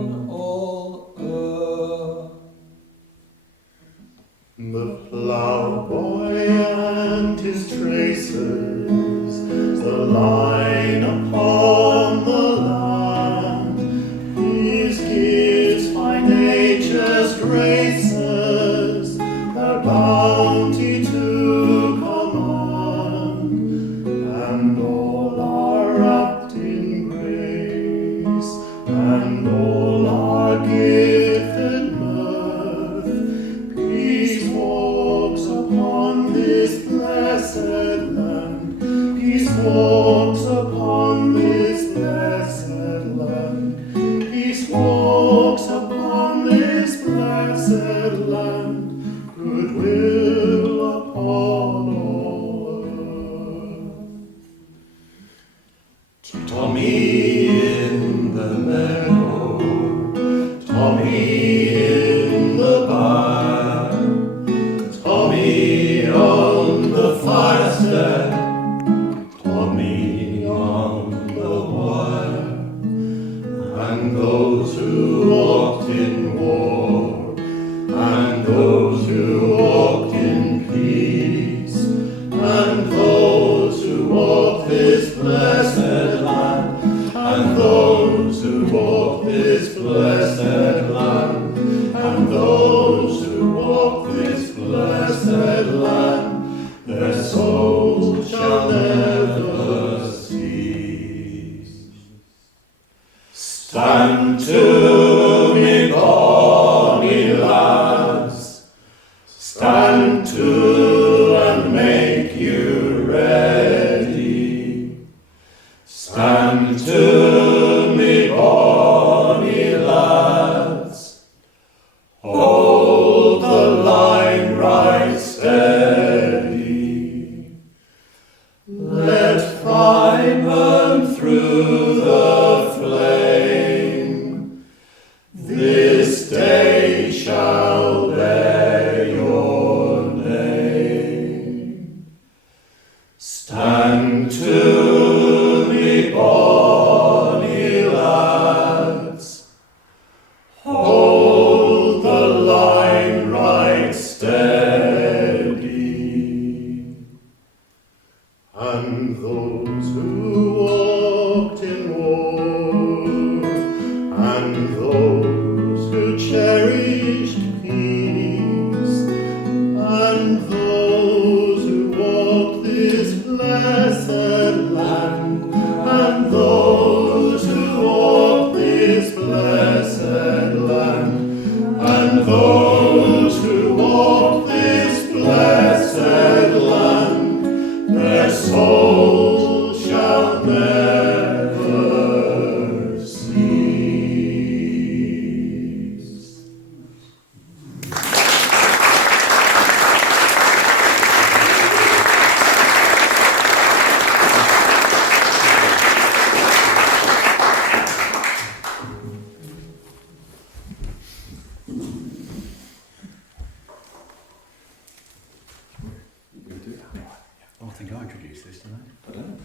think I introduced this, didn't I? I don't know.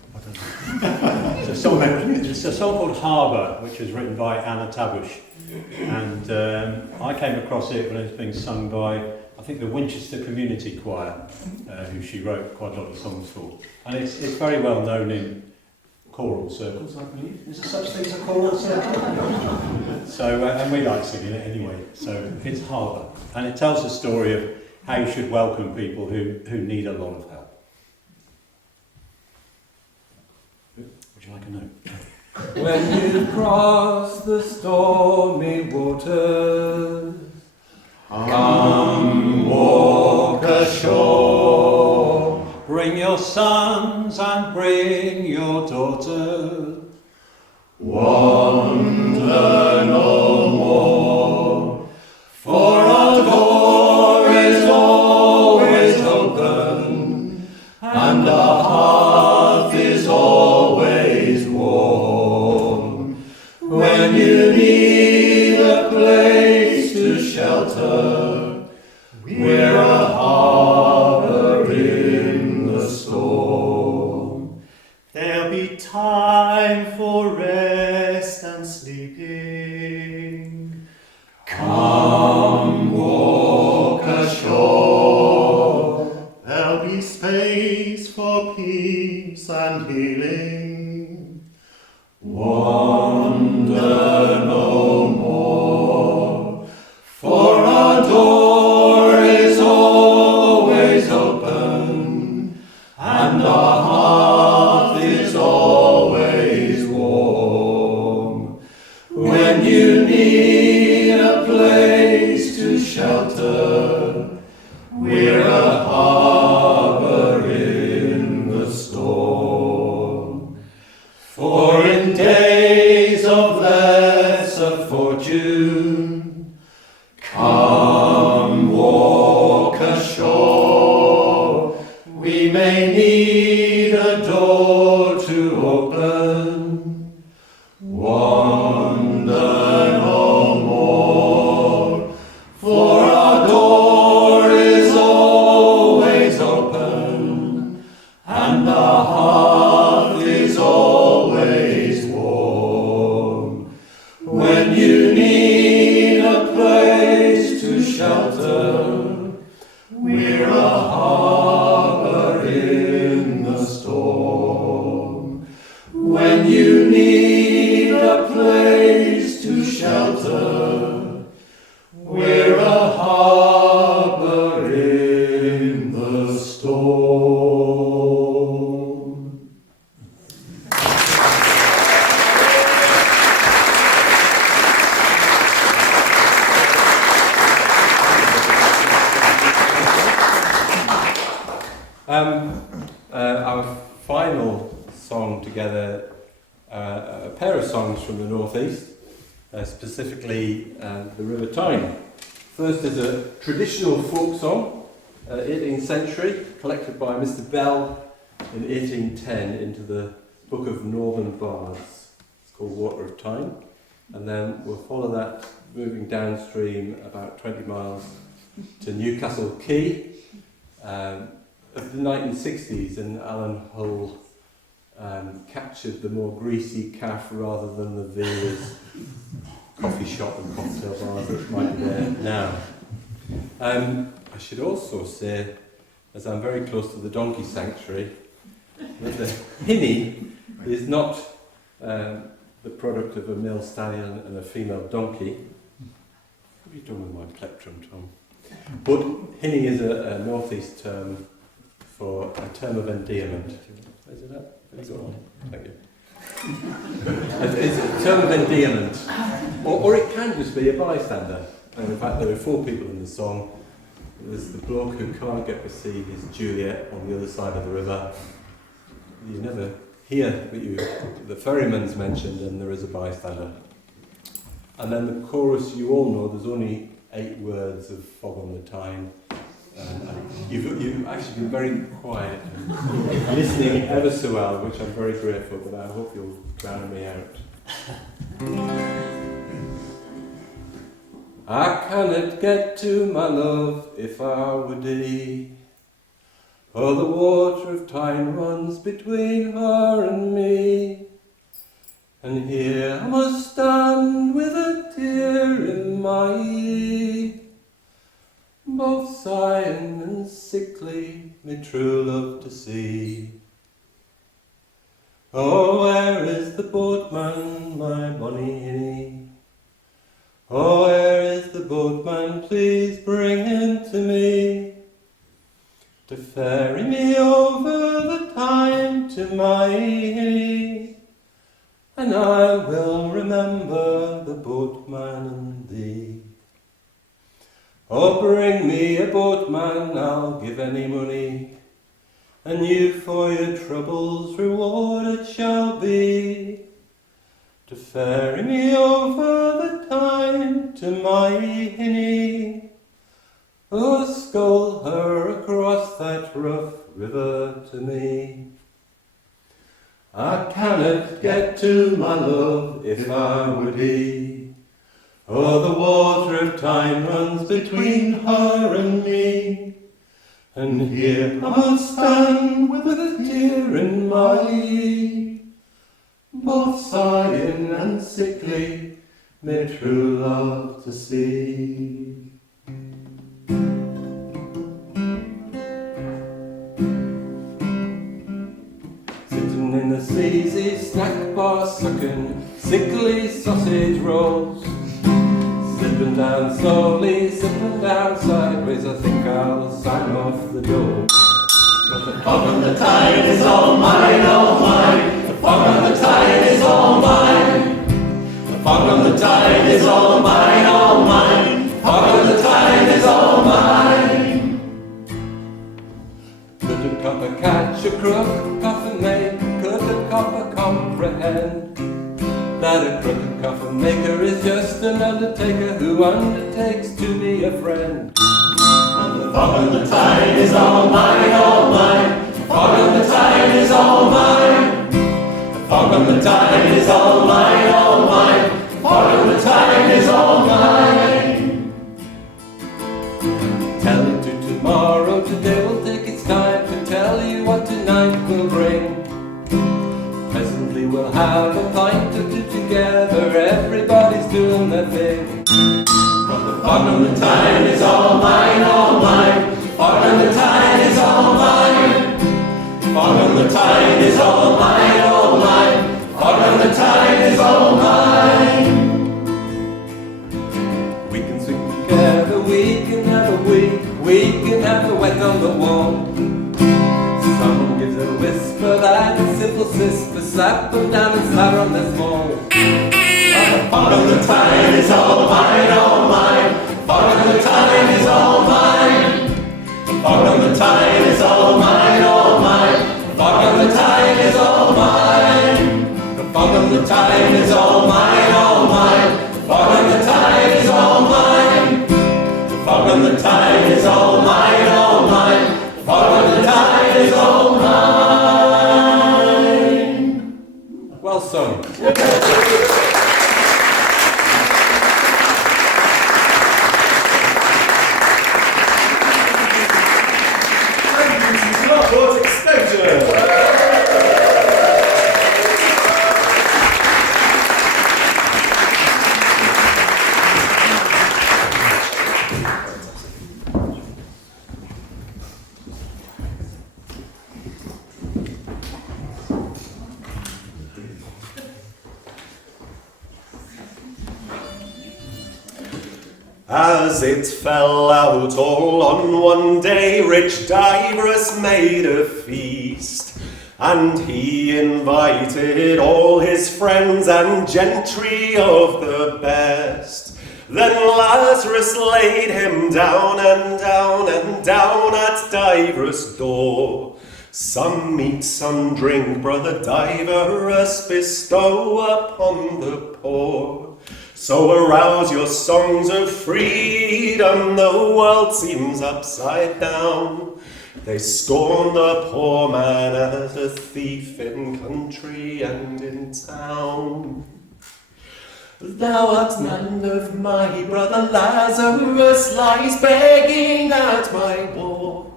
It's a song called Harbour, which was written by Anna Tabush. And I came across it when it was being sung by, I think, the Winchester Community Choir, who she wrote quite a lot of songs for. And it's very well known in choral circles, I believe. Is there such thing as a choral circle? So, and we like singing it anyway. So it's Harbour. And it tells the story of how you should welcome people who need a lot of help. Would you like a note? When you cross the stormy waters, come walk ashore. Bring your sons and bring your daughters. Wander no more, for our door is always open, and our hearth is always warm. When you need a place to shelter, we're a harbour in the storm. There'll be time for rest and sleeping. Come walk ashore. There'll be space for peace and healing. Wander no more, for our door is always open, and our hearth is always warm. When you need a place to shelter, we're a harbour in the storm. For in days of lesser fortune, come walk ashore. We may need a door to open. Wander no more, for our door is always open, and our hearth is always warm. When you need a place to shelter, we're a harbour in the storm. When you need a place to shelter, we're a harbour in the storm. Our final song together, a pair of songs from the northeast, specifically the River Tyne. First is a traditional folk song, 18th century, collected by Mr. Bell in 1810 into the Book of Northern Bards. It's called Water of Tyne. And then we'll follow that moving downstream about 20 miles to Newcastle Quay. Of the 1960s, and Alan Hull captured the more greasy calf rather than the Vera's coffee shop and cocktail bars that might be there now. I should also say, as I'm very close to the donkey sanctuary, that the hinny is not the product of a male stallion and a female donkey. What have you done with my plectrum, Tom? But hinny is a northeast term for a term of endearment. Is it that? Go on. Thank you. It's a term of endearment. Or it can just be a bystander. And in fact, there are 4 people in the song. There's the bloke who can't get to see his Juliet on the other side of the river. You never hear, but the ferryman's mentioned, and there is a bystander. And then the chorus, you all know, there's only 8 words of Fog on the Tyne. You've actually been very quiet and listening ever so well, which I'm very grateful, but I hope you'll drown me out. I cannot get to my love if I were thee. Oh, the water of time runs between her and me. And here I must stand with a tear in my eye, both sighing and sickly, me true love to see. Oh, where is the boatman, my bonny hinny? Oh, where is the boatman, please bring him to me, to ferry me over the Tyne to my hinny, and I will remember the boatman and thee. Oh, bring me a boatman, I'll give any money, and you for your troubles rewarded shall be, to ferry me over the Tyne to my hinny. Oh, scull her across that rough river to me. I cannot get to my love if I would he. Oh, the water of time runs between her and me, and here I must stand with a tear in my eye, both sighing and sickly, my true love to see. Sitting in the sleazy snack bar sucking sickly sausage rolls, slipping down slowly, slipping down sideways, I think I'll sign off the door. But the fog on the Tyne is all mine, all mine. The fog on the Tyne is all mine. The fog on the Tyne is all mine, all mine. The fog on the Tyne is all mine. Could a copper catch a crook, coffin make? Could a copper comprehend that a crooked coffin maker is just an undertaker who undertakes to be a friend? And the fog on the Tyne is all mine, all mine. The fog on the Tyne is all mine. The fog on the Tyne is all mine, all mine. The fog on the Tyne is all mine. Tell it to tomorrow, today will take its time to tell you what tonight will bring. Presently we'll have a pint or two together, everybody's doing their thing. But the fog on the Tyne is all mine, all mine. The fog on the Tyne is all mine. The fog on the Tyne is all mine, all mine. The fog on the Tyne is all mine. We can sing together, we can have a we can have a wet on the wall. Someone gives a whisper that a simple sister, slap them down and slap on their small. The fog on the Tyne is all mine, all mine. The fog on the Tyne is all mine. The fog on the Tyne is all mine, all mine. The fog on the Tyne is all mine. The fog on the Tyne is all mine, all mine. The fog on the Tyne is all mine. The fog on the Tyne is all mine, all mine. The fog on the Tyne is all mine. Well sung. Carport Extension! As it fell out all on one day, rich Divrus made a feast, and he invited all his friends and gentry of the best. Then Lazarus laid him down and down and down at Divrus' door. Some meat, some drink, brother Divrus, bestow upon the poor. So arouse your songs of freedom, the world seems upside down. They scorn the poor man as a thief in country and in town. Thou art none of my brother Lazarus lies begging at my door.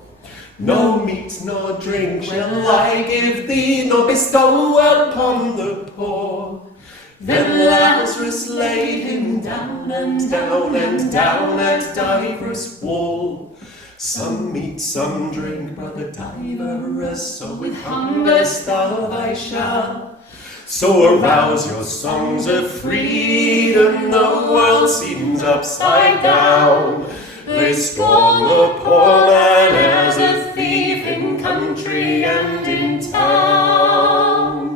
No meat nor drink will I give thee, nor bestow upon the poor. Then Lazarus laid him down and down and down at Diver's wall. Some meat, some drink, brother Diverus, so with hunger starve I shall. So arouse your songs of freedom, the world seems upside down. They scorn the poor man as a thief in country and in town.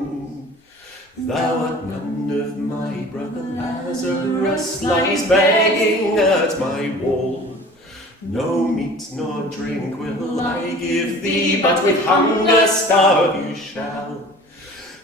Thou art none of my brother Lazarus, lies begging at my wall. No meat nor drink will I give thee, but with hunger starve you shall.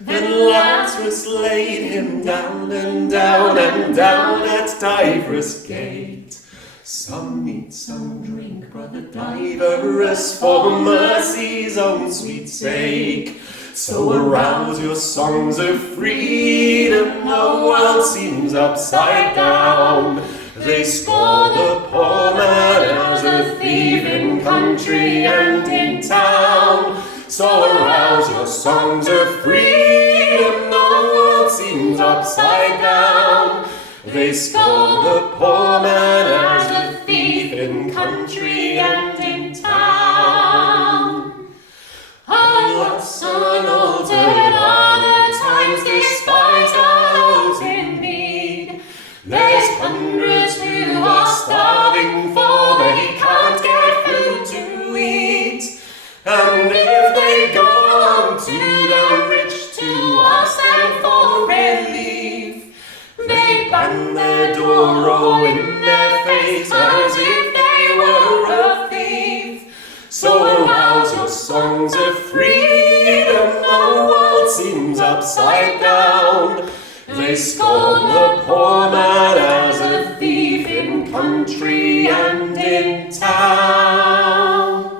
Then Lazarus laid him down and down and down at Diver's gate. Some meat, some drink, brother Diverus, for mercy's own sweet sake. So arouse your songs of freedom, the world seems upside down. They scorn the poor man as a thief in country and in town. So arouse your songs of freedom, the world seems upside down. They scorn the poor man as a thief in country and in town. Alas, unaltered are the times, despised are those in need. There's hundreds who are starving, for they can't get food to eat. And if they go on to the rich to ask them for relief, they bang their door all in their face as if they were a thief. So arouse your songs of freedom, the world seems upside down. They scorn the poor man as a thief in country and in town.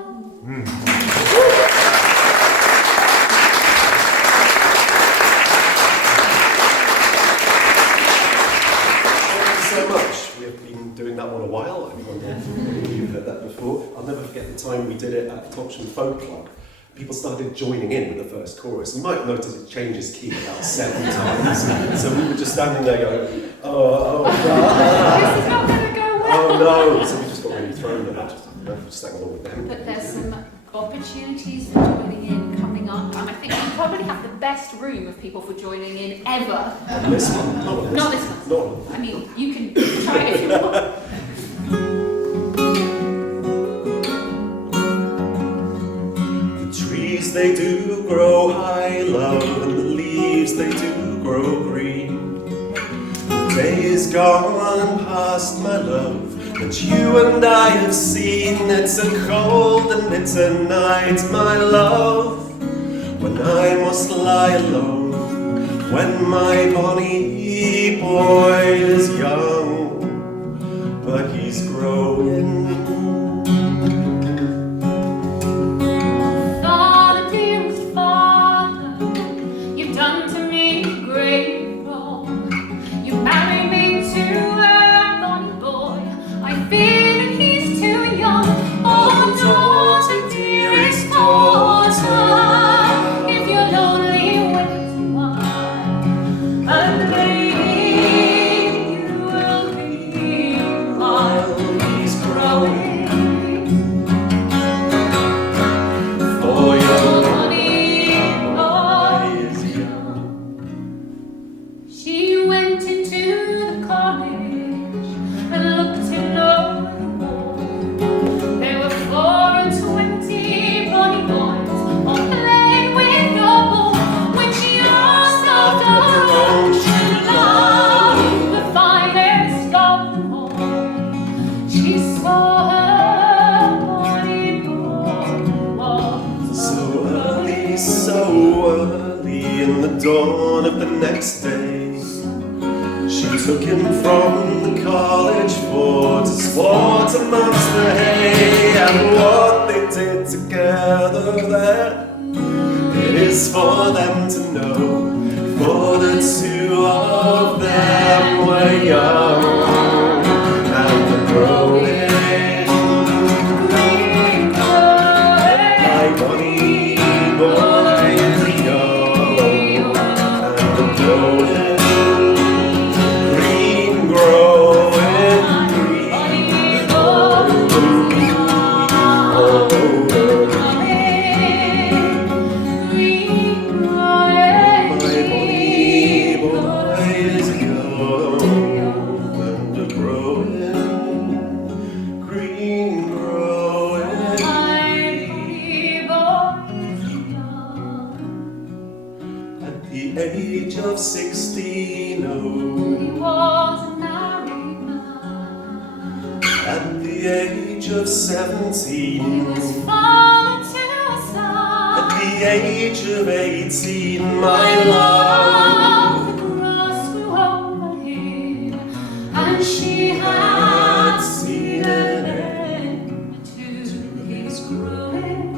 So much. We have been doing that one a while. I wonder if you've heard that before. I'll never forget the time we did it at the Hutchinson Folk Club. People started joining in with the first chorus. You might notice it changes key about 7 times. So we were just standing there going, oh, This is not going to go well. oh no. So we just got really thrown at it. Just sang along with them. But there's some opportunities for joining in coming up, and I think we probably have the best room of people for joining in ever. On this one. Not this one. Not on. I mean, you can try it if you want. They do grow high, love, and the leaves they do grow green. The day is gone past, my love, that you and I have seen. It's a cold and bitter night, my love, when I must lie alone, when my bonny boy is young, but he's growing. Dawn of the next day, she took him from the college for to sport amongst the hay, and what they did together there, it is for them to know, for the two of them were young and growing. age of 16, He oh, was a married man. at the age of 17, He was fallen to a star. at the age of 18, my love, The grass grew over him, and she had seen an end to his growing.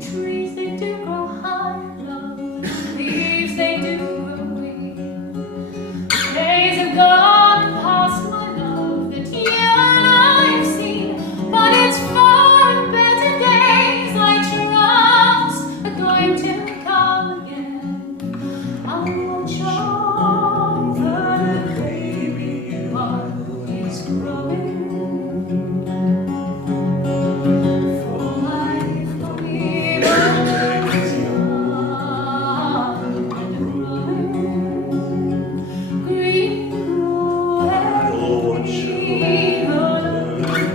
Trees they do grow high, love, leaves they do grow weak. Days have gone past, my love, that you and I have seen, but it's far better days I trust are going to come again. I'll watch over the baby while he's growing.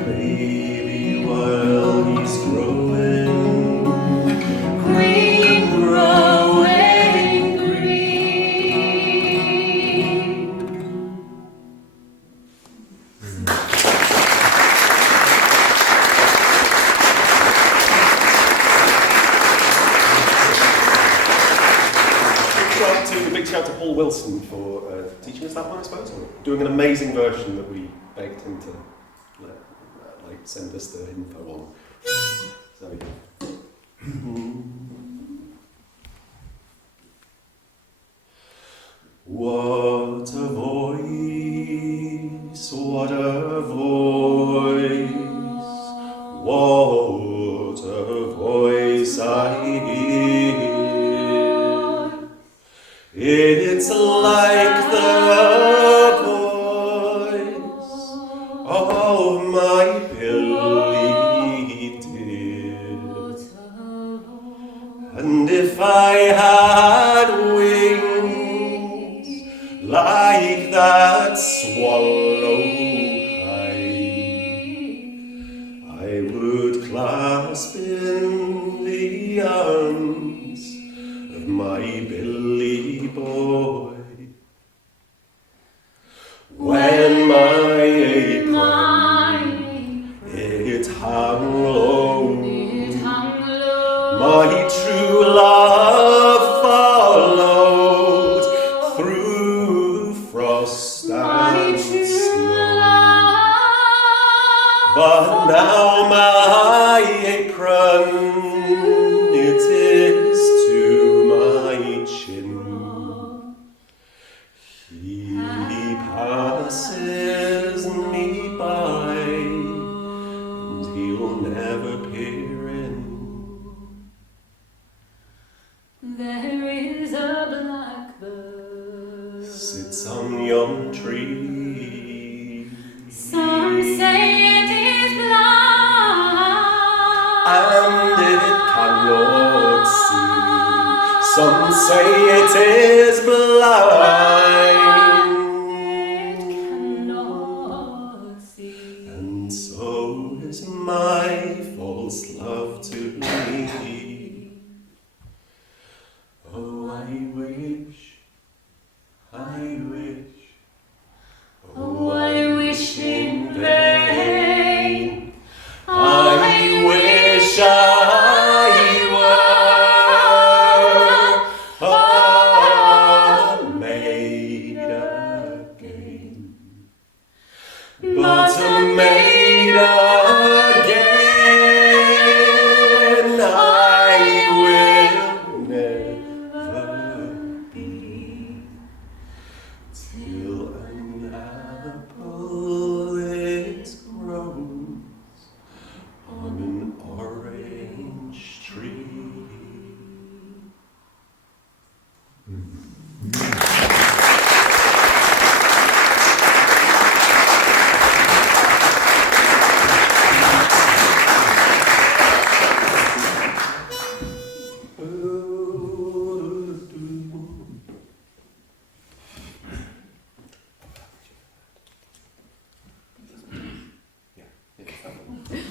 baby, while he's growing. Green, growing green. A big shout to Paul Wilson for teaching us that one, I suppose, or doing an amazing version that we begged him to send us the info on. So yeah. What a voice, what a voice, what a voice I hear. It's like the voice of my Billy dear. And if I had wings like that swallow I would clasp in the arms of my Billy boy. When my apron it hung low, my true love followed through frost and snow. But now my apron it is to my chin. He passes me by, and he'll never peer in. There is a blackbird Sits on yon tree, Some say it is blind, and it cannot see. Some say it is blind, cannot see. and so is my false love to me. Oh, I wish, Oh, I wish in vain. I wish I were a maid again, but a maid again I will never be, till an apple it grows on an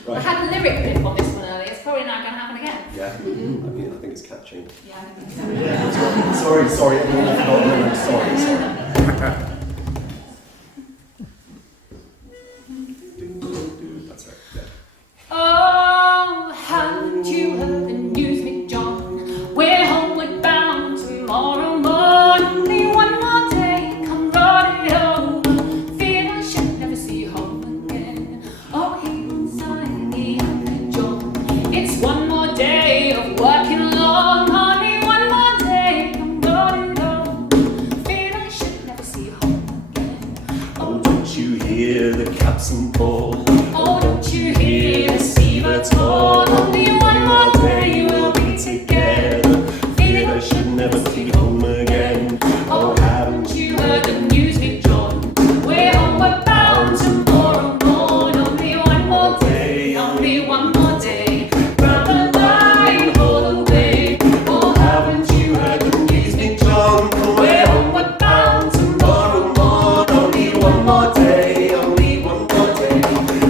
I had a lyric bit on this one earlier. It's probably not going to happen again. Yeah, I think it's catchy. Yeah, I think so. Sorry, everyone. I forgot the lyrics. Sorry. That's right. Yeah. Oh, haven't you heard the news, Nic John? We're homeward bound tomorrow morning. Only one more day, come running home. Fear I should never see home again. Oh, here inside the Uncle John. It's one more day of working along. Only one more day, come running home. Fear I should never see home again. Oh, don't you hear the caps and balls? Oh, don't you hear the sea at all? Only one more day we'll be together. Fear I should never see home again. Oh, haven't you heard the news, Nic John? We're homeward bound tomorrow morn. Only one more day, only one more day. Grab the line all the way. Oh, haven't you heard the news, Nic John? We're homeward bound tomorrow morn. Only one more day, only one more day.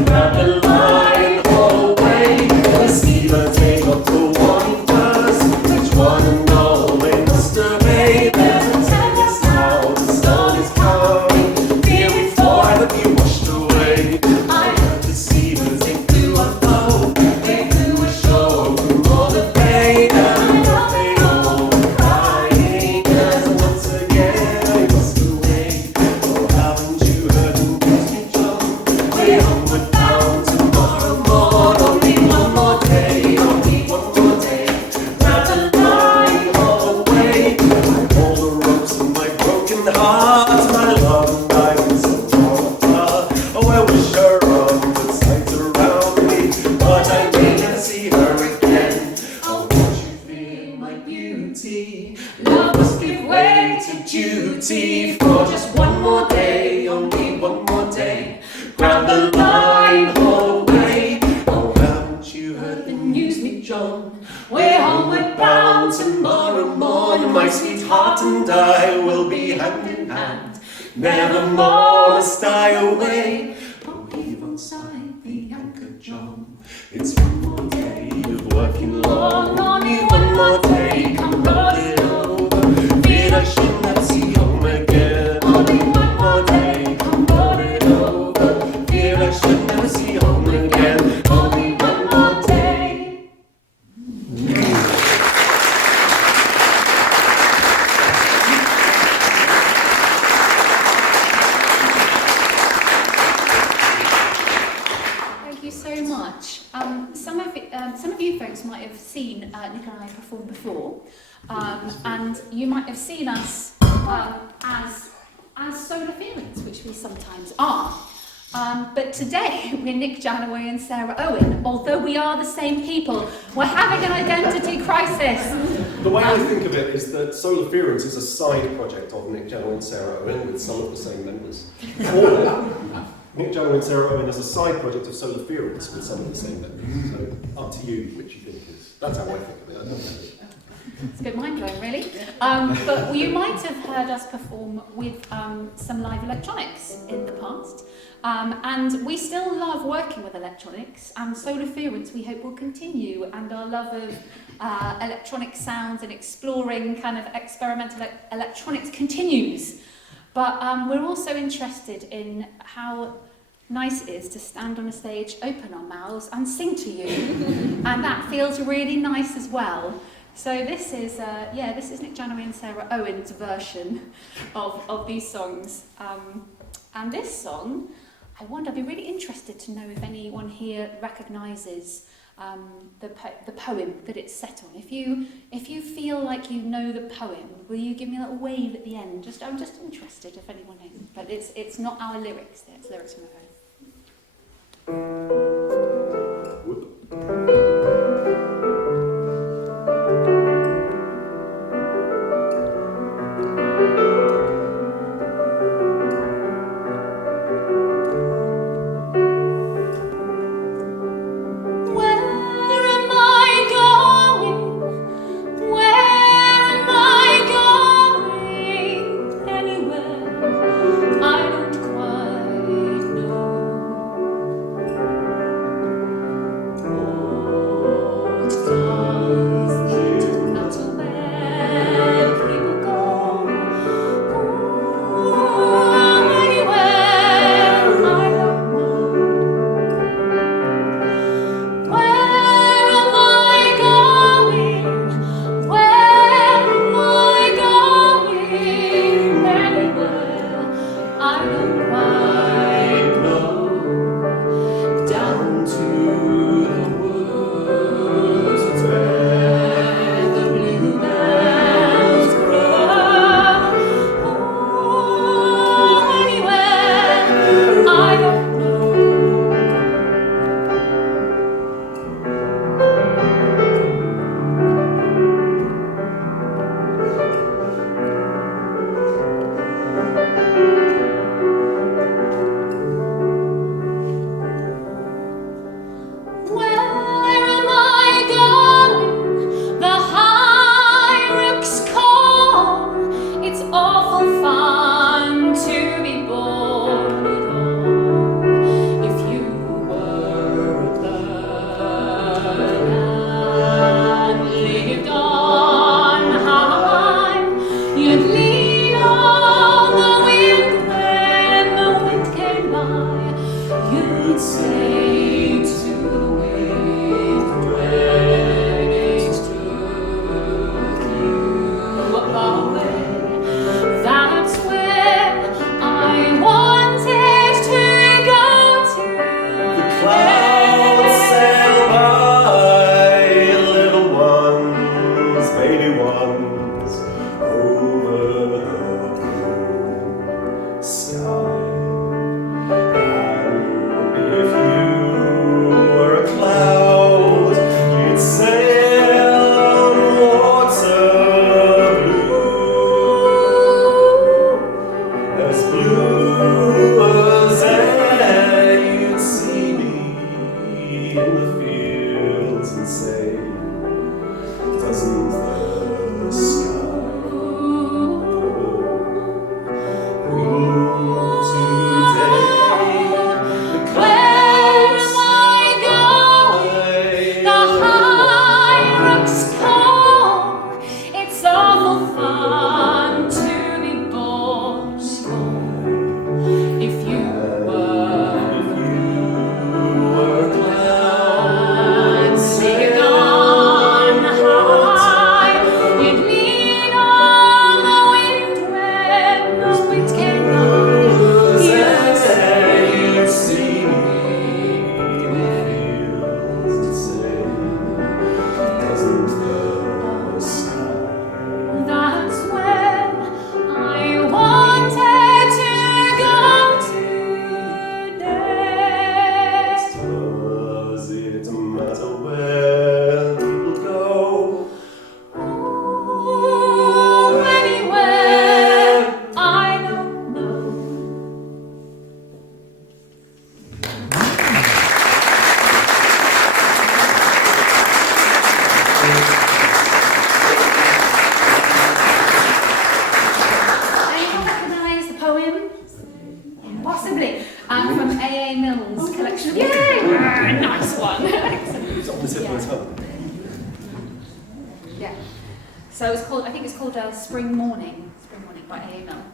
Grab the line all the way. Let's see the take up to one first. Which one and all they must obey. There's a tempest now, the storm is coming. Fear we fly but be washed away. I heard the seabirds, they flew afloat. They flew ashore from all the bay. And up they go, crying. As once again I must away. Oh, haven't you heard the news, Nic John? We're homeward bound tomorrow morn. Only one more day, only one more day. Grab the line all the way. I hold the ropes in my broken heart. My love and I were so torn apart. Oh, I wish her arms would sight around me, but I may never see her again. Oh, don't you feel my beauty? Love must give way to duty. For just one more day, only one more day. Grab the line all the way. Oh, haven't you heard the news, Nic John? We're homeward bound tomorrow morn. My sweetheart and I will be hand in hand. Nevermore must I away. Oh, heave on side the anchor, John. It's one more day of working long. Only one more day, come roll it over. Fear I should never see home again. Only one more day, come roll it over. Fear I should never see home again. Only one more day. Thank you so much. Some of you folks might have seen Nic and I perform before, and you might have seen us as solar feelings, which we sometimes are. But today we're Nic Janaway and Sarah Owen. Although we are the same people, we're having an identity crisis. The way I think of it is that Solarference is a side project of Nic Janaway and Sarah Owen with some of the same members. Or Nic Janaway and Sarah Owen as a side project of Solarference with some of the same members. So up to you which you think is. That's how I think of it. I don't know. It's a bit mind-blowing, really. But you might have heard us perform with some live electronics in the past. And we still love working with electronics, and Solarference we hope will continue, and our love of electronic sounds and exploring kind of experimental electronics continues. But we're also interested in how nice it is to stand on a stage, open our mouths and sing to you, and that feels really nice as well. So this is Nic Janaway and Sarah Owen's version of these songs. And this song, I'd be really interested to know if anyone here recognises the poem that it's set on. If you feel like you know the poem, will you give me a little wave at the end? I'm just interested if anyone knows. But it's not our lyrics, it's lyrics from the poem. I don't quite know. So it's called, I think it's called Spring Morning by A.A. Milne.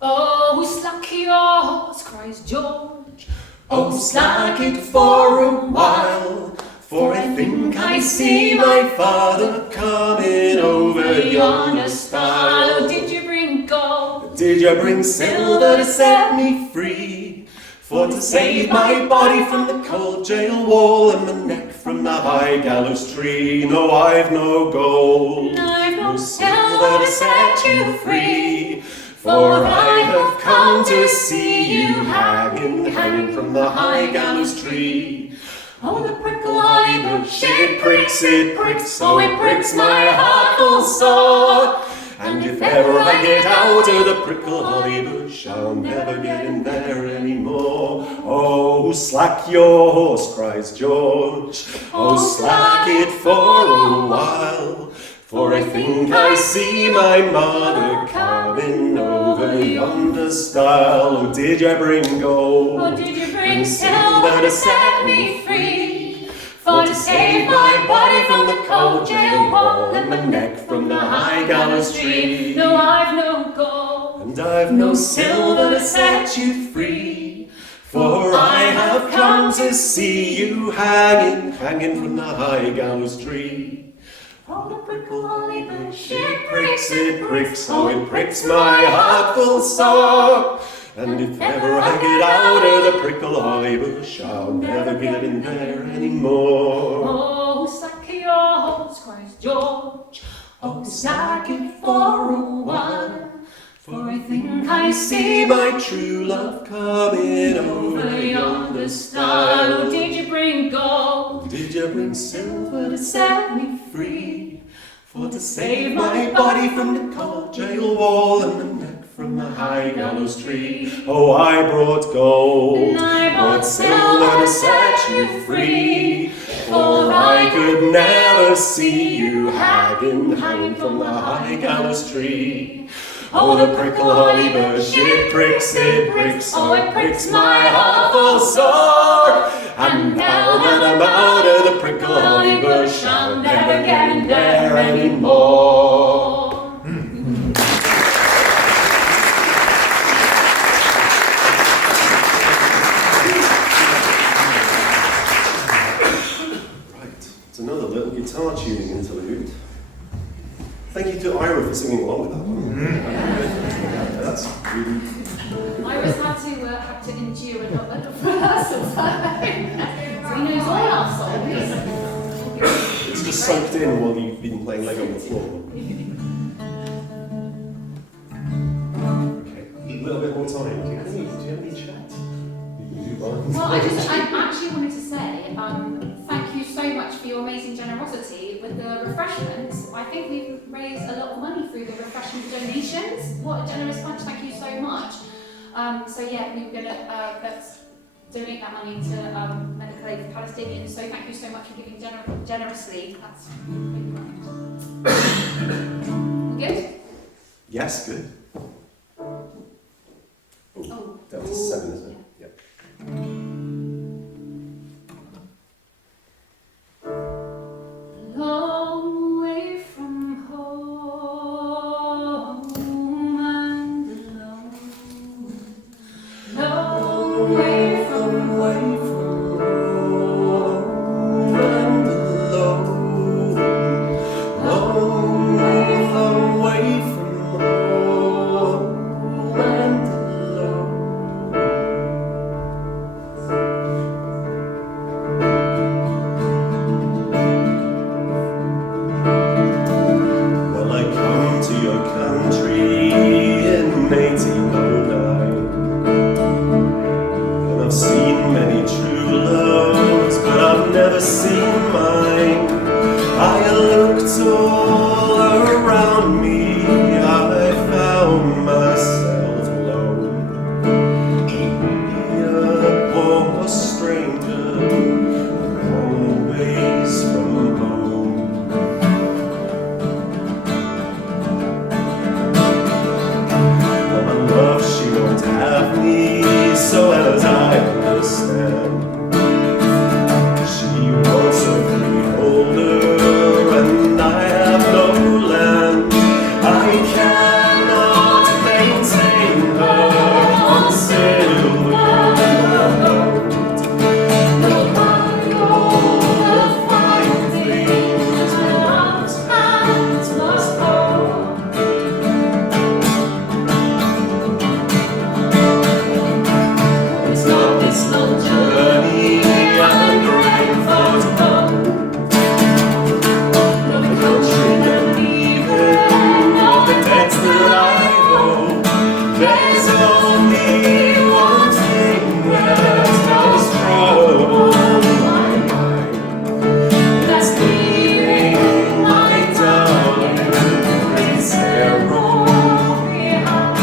Oh, slack your horse, cries George. Oh, slack it for a while, for I think I see my father coming over yonder stile. Oh, did you bring gold? Did you bring silver to set me free? For to save my body from the cold jail wall and my neck from the high gallows tree. No, I've no gold, I've no silver to set you free. For I have come to see you hanging from the high gallows tree. Oh, the prickle holly bush, it pricks, oh, it pricks my heart full sore. And if ever I get out of the prickle holly bush, I'll never get in there anymore. Oh, slack your horse, cries George. Oh, slack it for a while, for I think I see my mother coming over yonder stile. Oh, did you bring gold? Oh, did you bring silver to set me free? For to save my body from the cold jail wall and my neck from the high gallows tree. No, I've no gold, and I've no silver to set you free. For I have come to see you hanging from the high gallows tree. oh, the prickle holly bush, It pricks, oh, it pricks my heart full sore. And if ever I get out of the prickle holly bush, I'll never get in there anymore. Oh, slack your horse, cries George. Oh, slack it for a while, for I think I see my true love coming over yonder stile. Oh, did you bring gold? Did you bring silver to set me free? For to save my body from the cold jail wall and the neck from the high gallows tree. Oh, I brought gold, And I brought silver to set you free. For I could never see you hanging from the high gallows tree. Oh, the prickle holly bush, it pricks, oh, it pricks my heart full sore. And now that I'm out of the prickle holly bush, I'll never get in there anymore. Ira for singing along with that one. That's really... Iris had to endure a lot of rehearsals. So he knows all our songs. It's just soaked in while you've been playing Lego on the floor. Okay, a little bit more time. Do you have any chat? Well, I actually wanted to say thank you so much for your amazing generosity with the refreshments. I think we've raised a lot of money through the refreshment donations. What a generous bunch, thank you so much. So yeah, we're going to let's donate that money to medical aid for Palestinians. So thank you so much for giving generously. That's really great. Good? Yes, good. Oh. That was 7, isn't it? Yep. Long way from home and alone. Long way from home and alone. Long way from home and alone. Well, I come to your country in 1809, and I've seen many true loves, but I've never seen mine. I looked all around me, I found myself alone. A poor stranger, always from home. Well, my love, she won't have me, so as I understand, she wants a freeholder, and I have no land. I cannot maintain her on silver gold. No matter all the fine things my love's hands must hold. It's not this long journey I'm grateful to go. Not the country that leaving, not the debts that I owe. There's only one thing that has troubled my mind. That's leaving my darling pretty Sarah behind.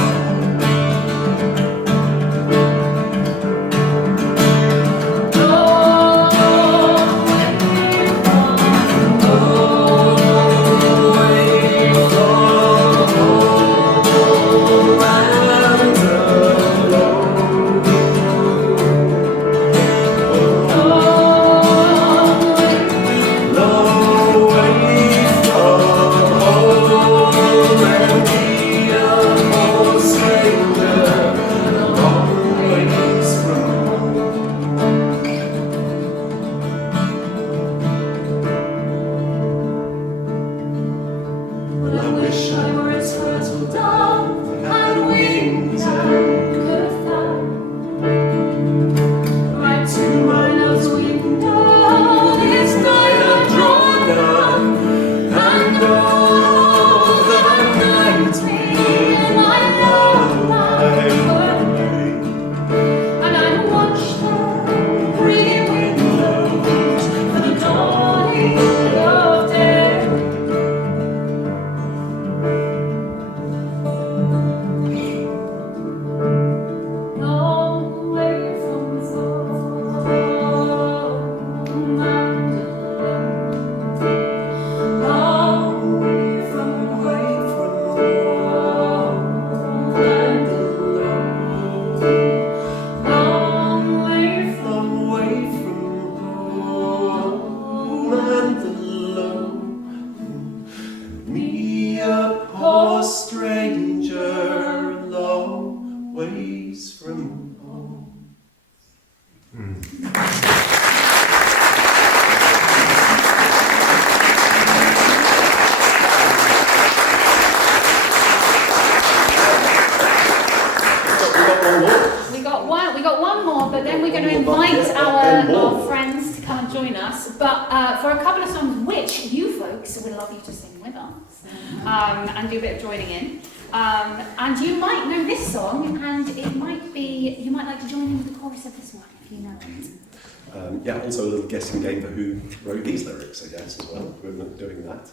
Well, I wish I were a turtle dove, had wings and could fly right to my love's window this night I've drawn nigh, and all the night me and my love I play, and I watch the pretty windows for the dawning of day. Long way from home and alone. Long way from home and alone. Long way from home and alone. Me a poor stranger, long ways from home. we're going to invite our friends to come and join us, but for a couple of songs which you folks would love you to sing with us and do a bit of joining in. And you might know this song, and it might be, you might like to join in with the chorus of this one if you know it. Yeah, also a little guessing game for who wrote these lyrics, I guess, as well. We're not doing that.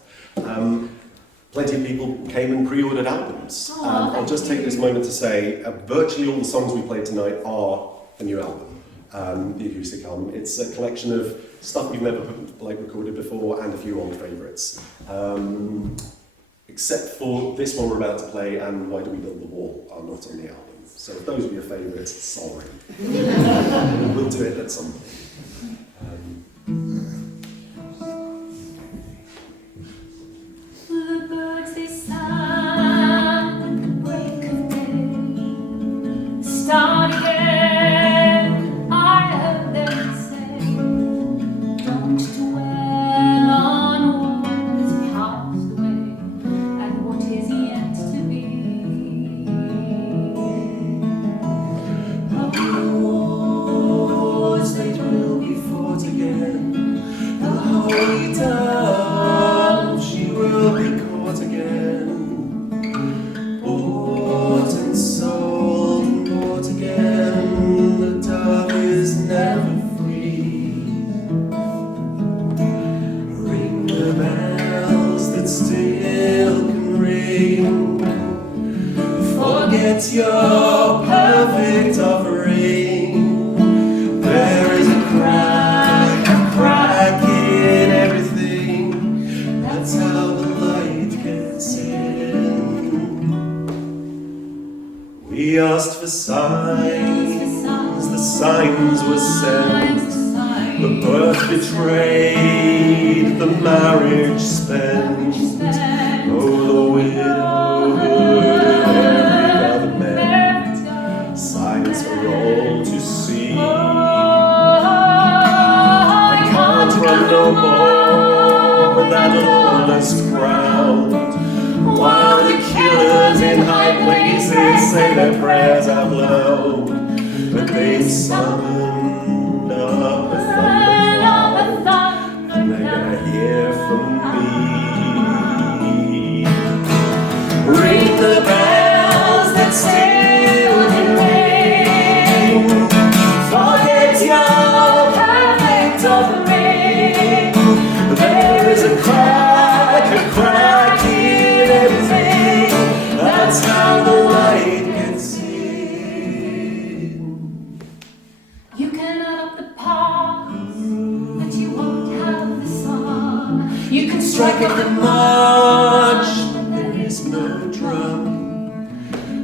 Plenty of people came and pre-ordered albums. I'll just take this moment to say virtually all the songs we played tonight are the new album, the acoustic album. It's a collection of stuff we've never recorded before and a few old favourites. Except for this one we're about to play and Why Do We Build the Wall are not on the album. So if those are your favourites, sorry. We'll do it at some point. The birds they sang at the break of day. Start again, I heard them say, don't dwell on what has passed away and what is yet to be. Wars that will be fought again, the holy dove, she will be caught again, bought and sold and bought again, the dove is never free. Ring the bells that still can ring, forget your perfect offering. There is a crack in everything. That's how the light gets in. We asked for signs, the signs were sent. The birth betrayed, the marriage spent. Oh, the widowhood of every other man. Signs for all to see. I can't run no more with that lawless crowd, while the killers in high places say their prayers out loud. But they've summoned up a thundercloud, and they're gonna hear from me. Ring the bells that still can ring, forget your perfect offering. There is a crack in everything. That's how the light gets in. You can add up the parts, but you won't have the sum. You can Strike at the march, but there is no drum.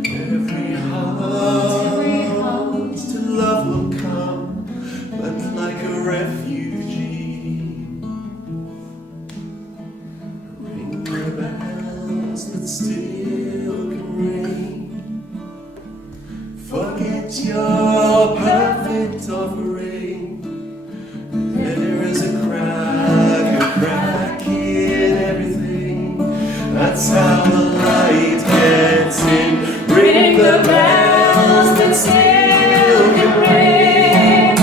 Every heart to love will come, but like a refugee. Ring the bells that still can ring, forget your perfect offering. There is a crack in everything. That's how the light gets in. Ring the bells that still can ring,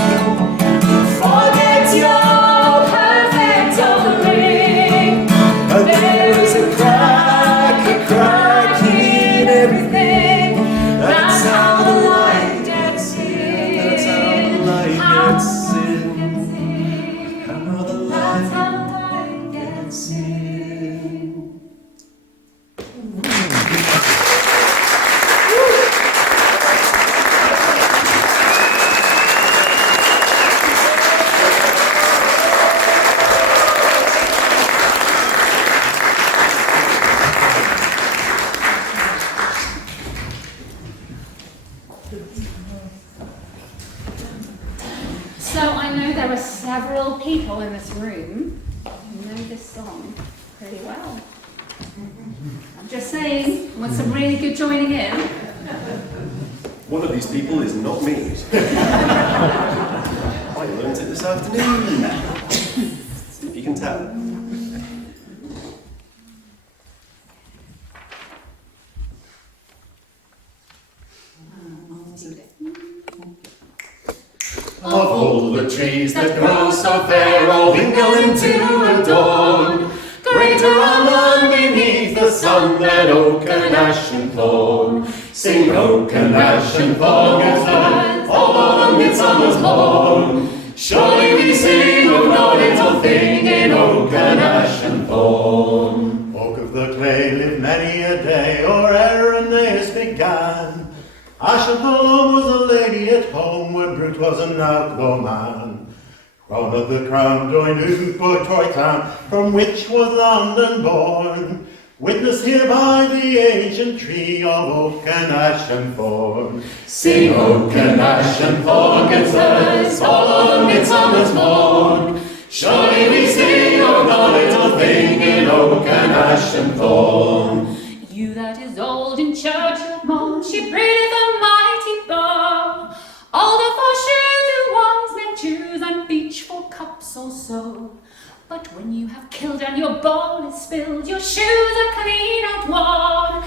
forget your perfect offering. There is a crack in everything. That's how the light gets in. That's how the light gets in. How the light gets in. So I know there are several people in this room who know this song pretty well. I'm just saying, want some really good joining in? One of these people is not me. I learnt it this afternoon. If you can tell. Of all the trees that grow so fair, all mingle into a dawn. Greater are none beneath the sun than oak and ash and thorn. Sing oak and ash and thorn, good birds, all on midsummer's morn. Surely we sing of no little thing in oak and ash and thorn. Folk of the clay live many a day, or ere an days began. Ash and thorn was a lady at home, where Brute was an outlaw man. Crown of the crown joined Ugo Troy town, from which was London born. Witness hereby the ancient tree of oak and ash and thorn. Sing oak and ash and thorn, good birds, all on midsummer's morn. Surely we sing of no little thing in oak and ash and thorn. You that is old in churchyard mould, she breedeth a mighty bow. All the four shoes ones men choose, and beach for cups also. But when you have killed and your bowl is spilled, your shoes are clean and worn.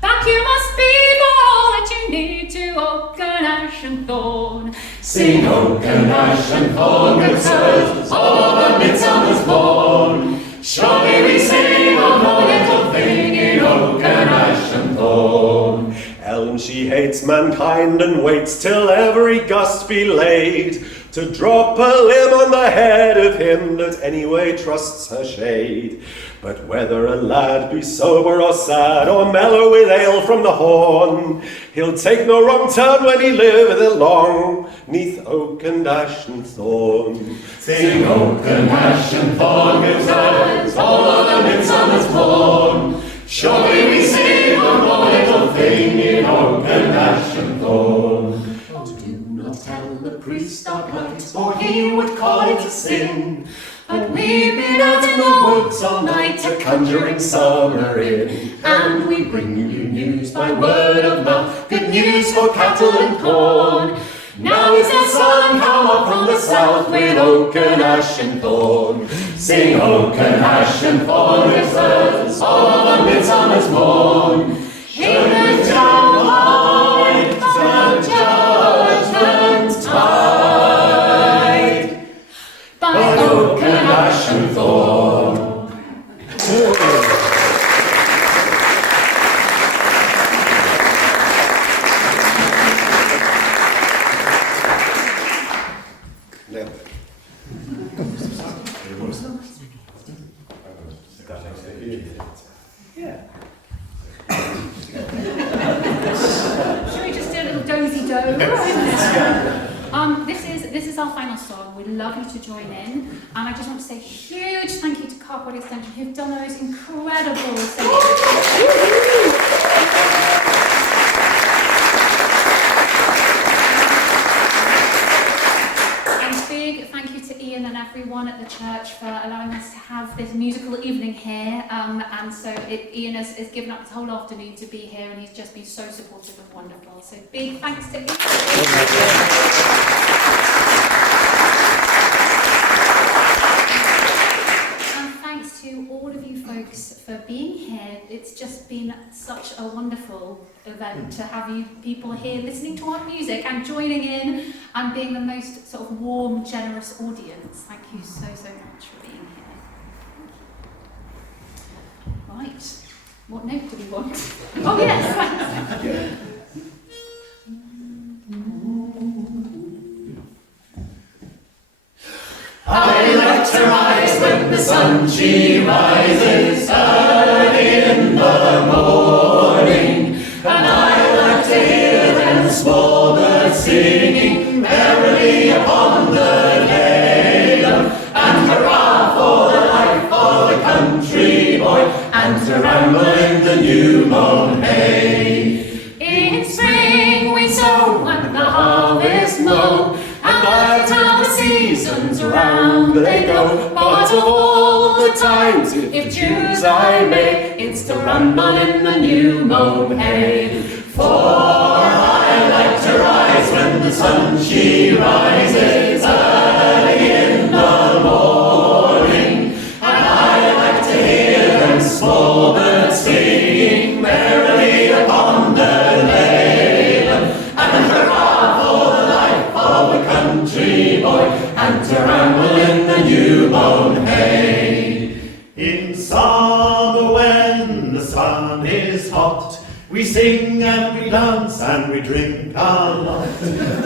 Back you must be for all that you need to oak and ash and thorn. Sing oak and ash and thorn, good birds, all on midsummer's morn. Surely we sing of no little thing in oak and ash and thorn. Elm she hates mankind and waits till every gust be laid, to drop a limb on the head of him that anyway trusts her shade. But whether a lad be sober or sad, or mellow with ale from the horn, he'll take no wrong turn when he liveth long, 'neath oak and ash and thorn. Sing oak and ash and thorn, good birds, all on midsummer's morn. Surely we sing of no little thing in oak and ash and thorn. Oh, do not tell the priest our plight, or he would call it a sin. But we've been out in the woods all night, a conjuring summer in, and we bring you news by word of mouth, good news for cattle and corn. Now is the sun come up from the south with oak and ash and thorn. Sing oak and ash and thorn, good birds, all on midsummer's morn. In the twilight of judgment tide, by oak and ash and thorn. Should we just do a little dozy-do? This is our final song. We'd love you to join in. And I just want to say a huge thank you to Carport Extension, who've done those incredible singing. Thank you to Ian and everyone at the church for allowing us to have this musical evening here. And so Ian has given up his whole afternoon to be here, and he's just been so supportive and wonderful. So big thanks to Ian. And thanks to all of you folks for being here. It's just been such a wonderful event to have you people here listening to our music and joining in and being the most sort of warm, generous audience. Thank you so much for being here. Right, what note do we want? Oh yes, thanks. I like to rise when the sun she rises early in the morning, and I like to hear them small birds singing merrily upon the lane, and hurrah for the life of a country boy, and to ramble in the new mown hay. In spring we sow and the harvest mow, and by the time the seasons round they go. But of all the times, if choose I may, it's to ramble in the new mown hay. For I like to rise when the sun she rises early in the morning, and I like to hear them small birds singing merrily upon the lane, and hurrah for the life of a country We sing and we dance and we drink a lot.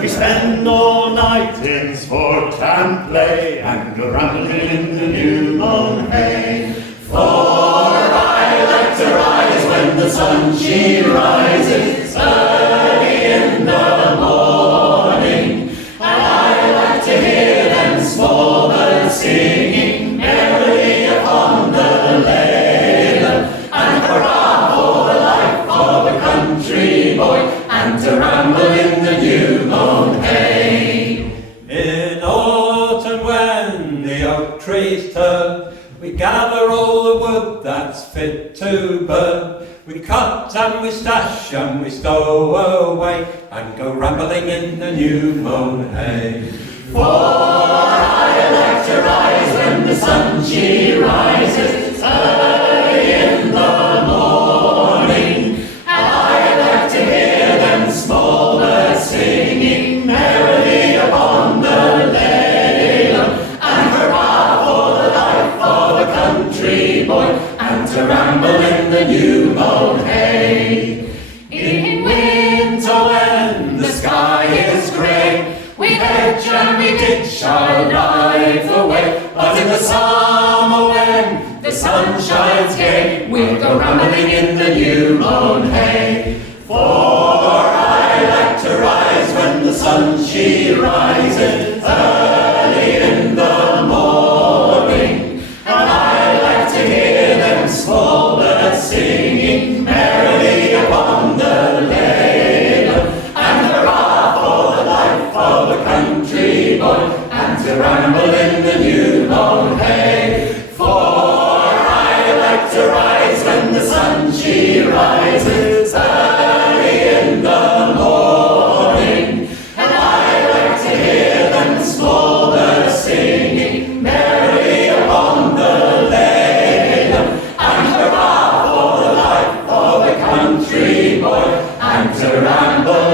We spend all night in sport and play and go rambling in the new mown hay. For I like to rise when the sun she rises early in the morning, and I like to hear them small birds singing merrily upon the lane, and hurrah for the life of a country boy, and to ramble in the new mown hay. In autumn when the oak trees turn, we gather all the wood that's fit to burn. We cut and we stash and we stow away, and go rambling in the new mown hay. For I like to rise when the sun she rises early in the morning, and I like to hear them small birds singing merrily upon the lane, and hurrah for the life of a country boy, and to ramble in the new mown hay. In winter when the sky is grey, we hedge and we ditch our life away, but in the summer when the sun shines gay, we'll go rambling in the new mown hay. For I like to rise when the sun she rises early in the morning, and I like to hear them small birds singing merrily upon the lane, and hurrah for the life of a country boy, and to ramble in the new mown hay. For I like to rise when the sun she rises early in the morning, and I like to hear them small birds singing merrily upon the lane, and hurrah for the life of a country boy, and to ramble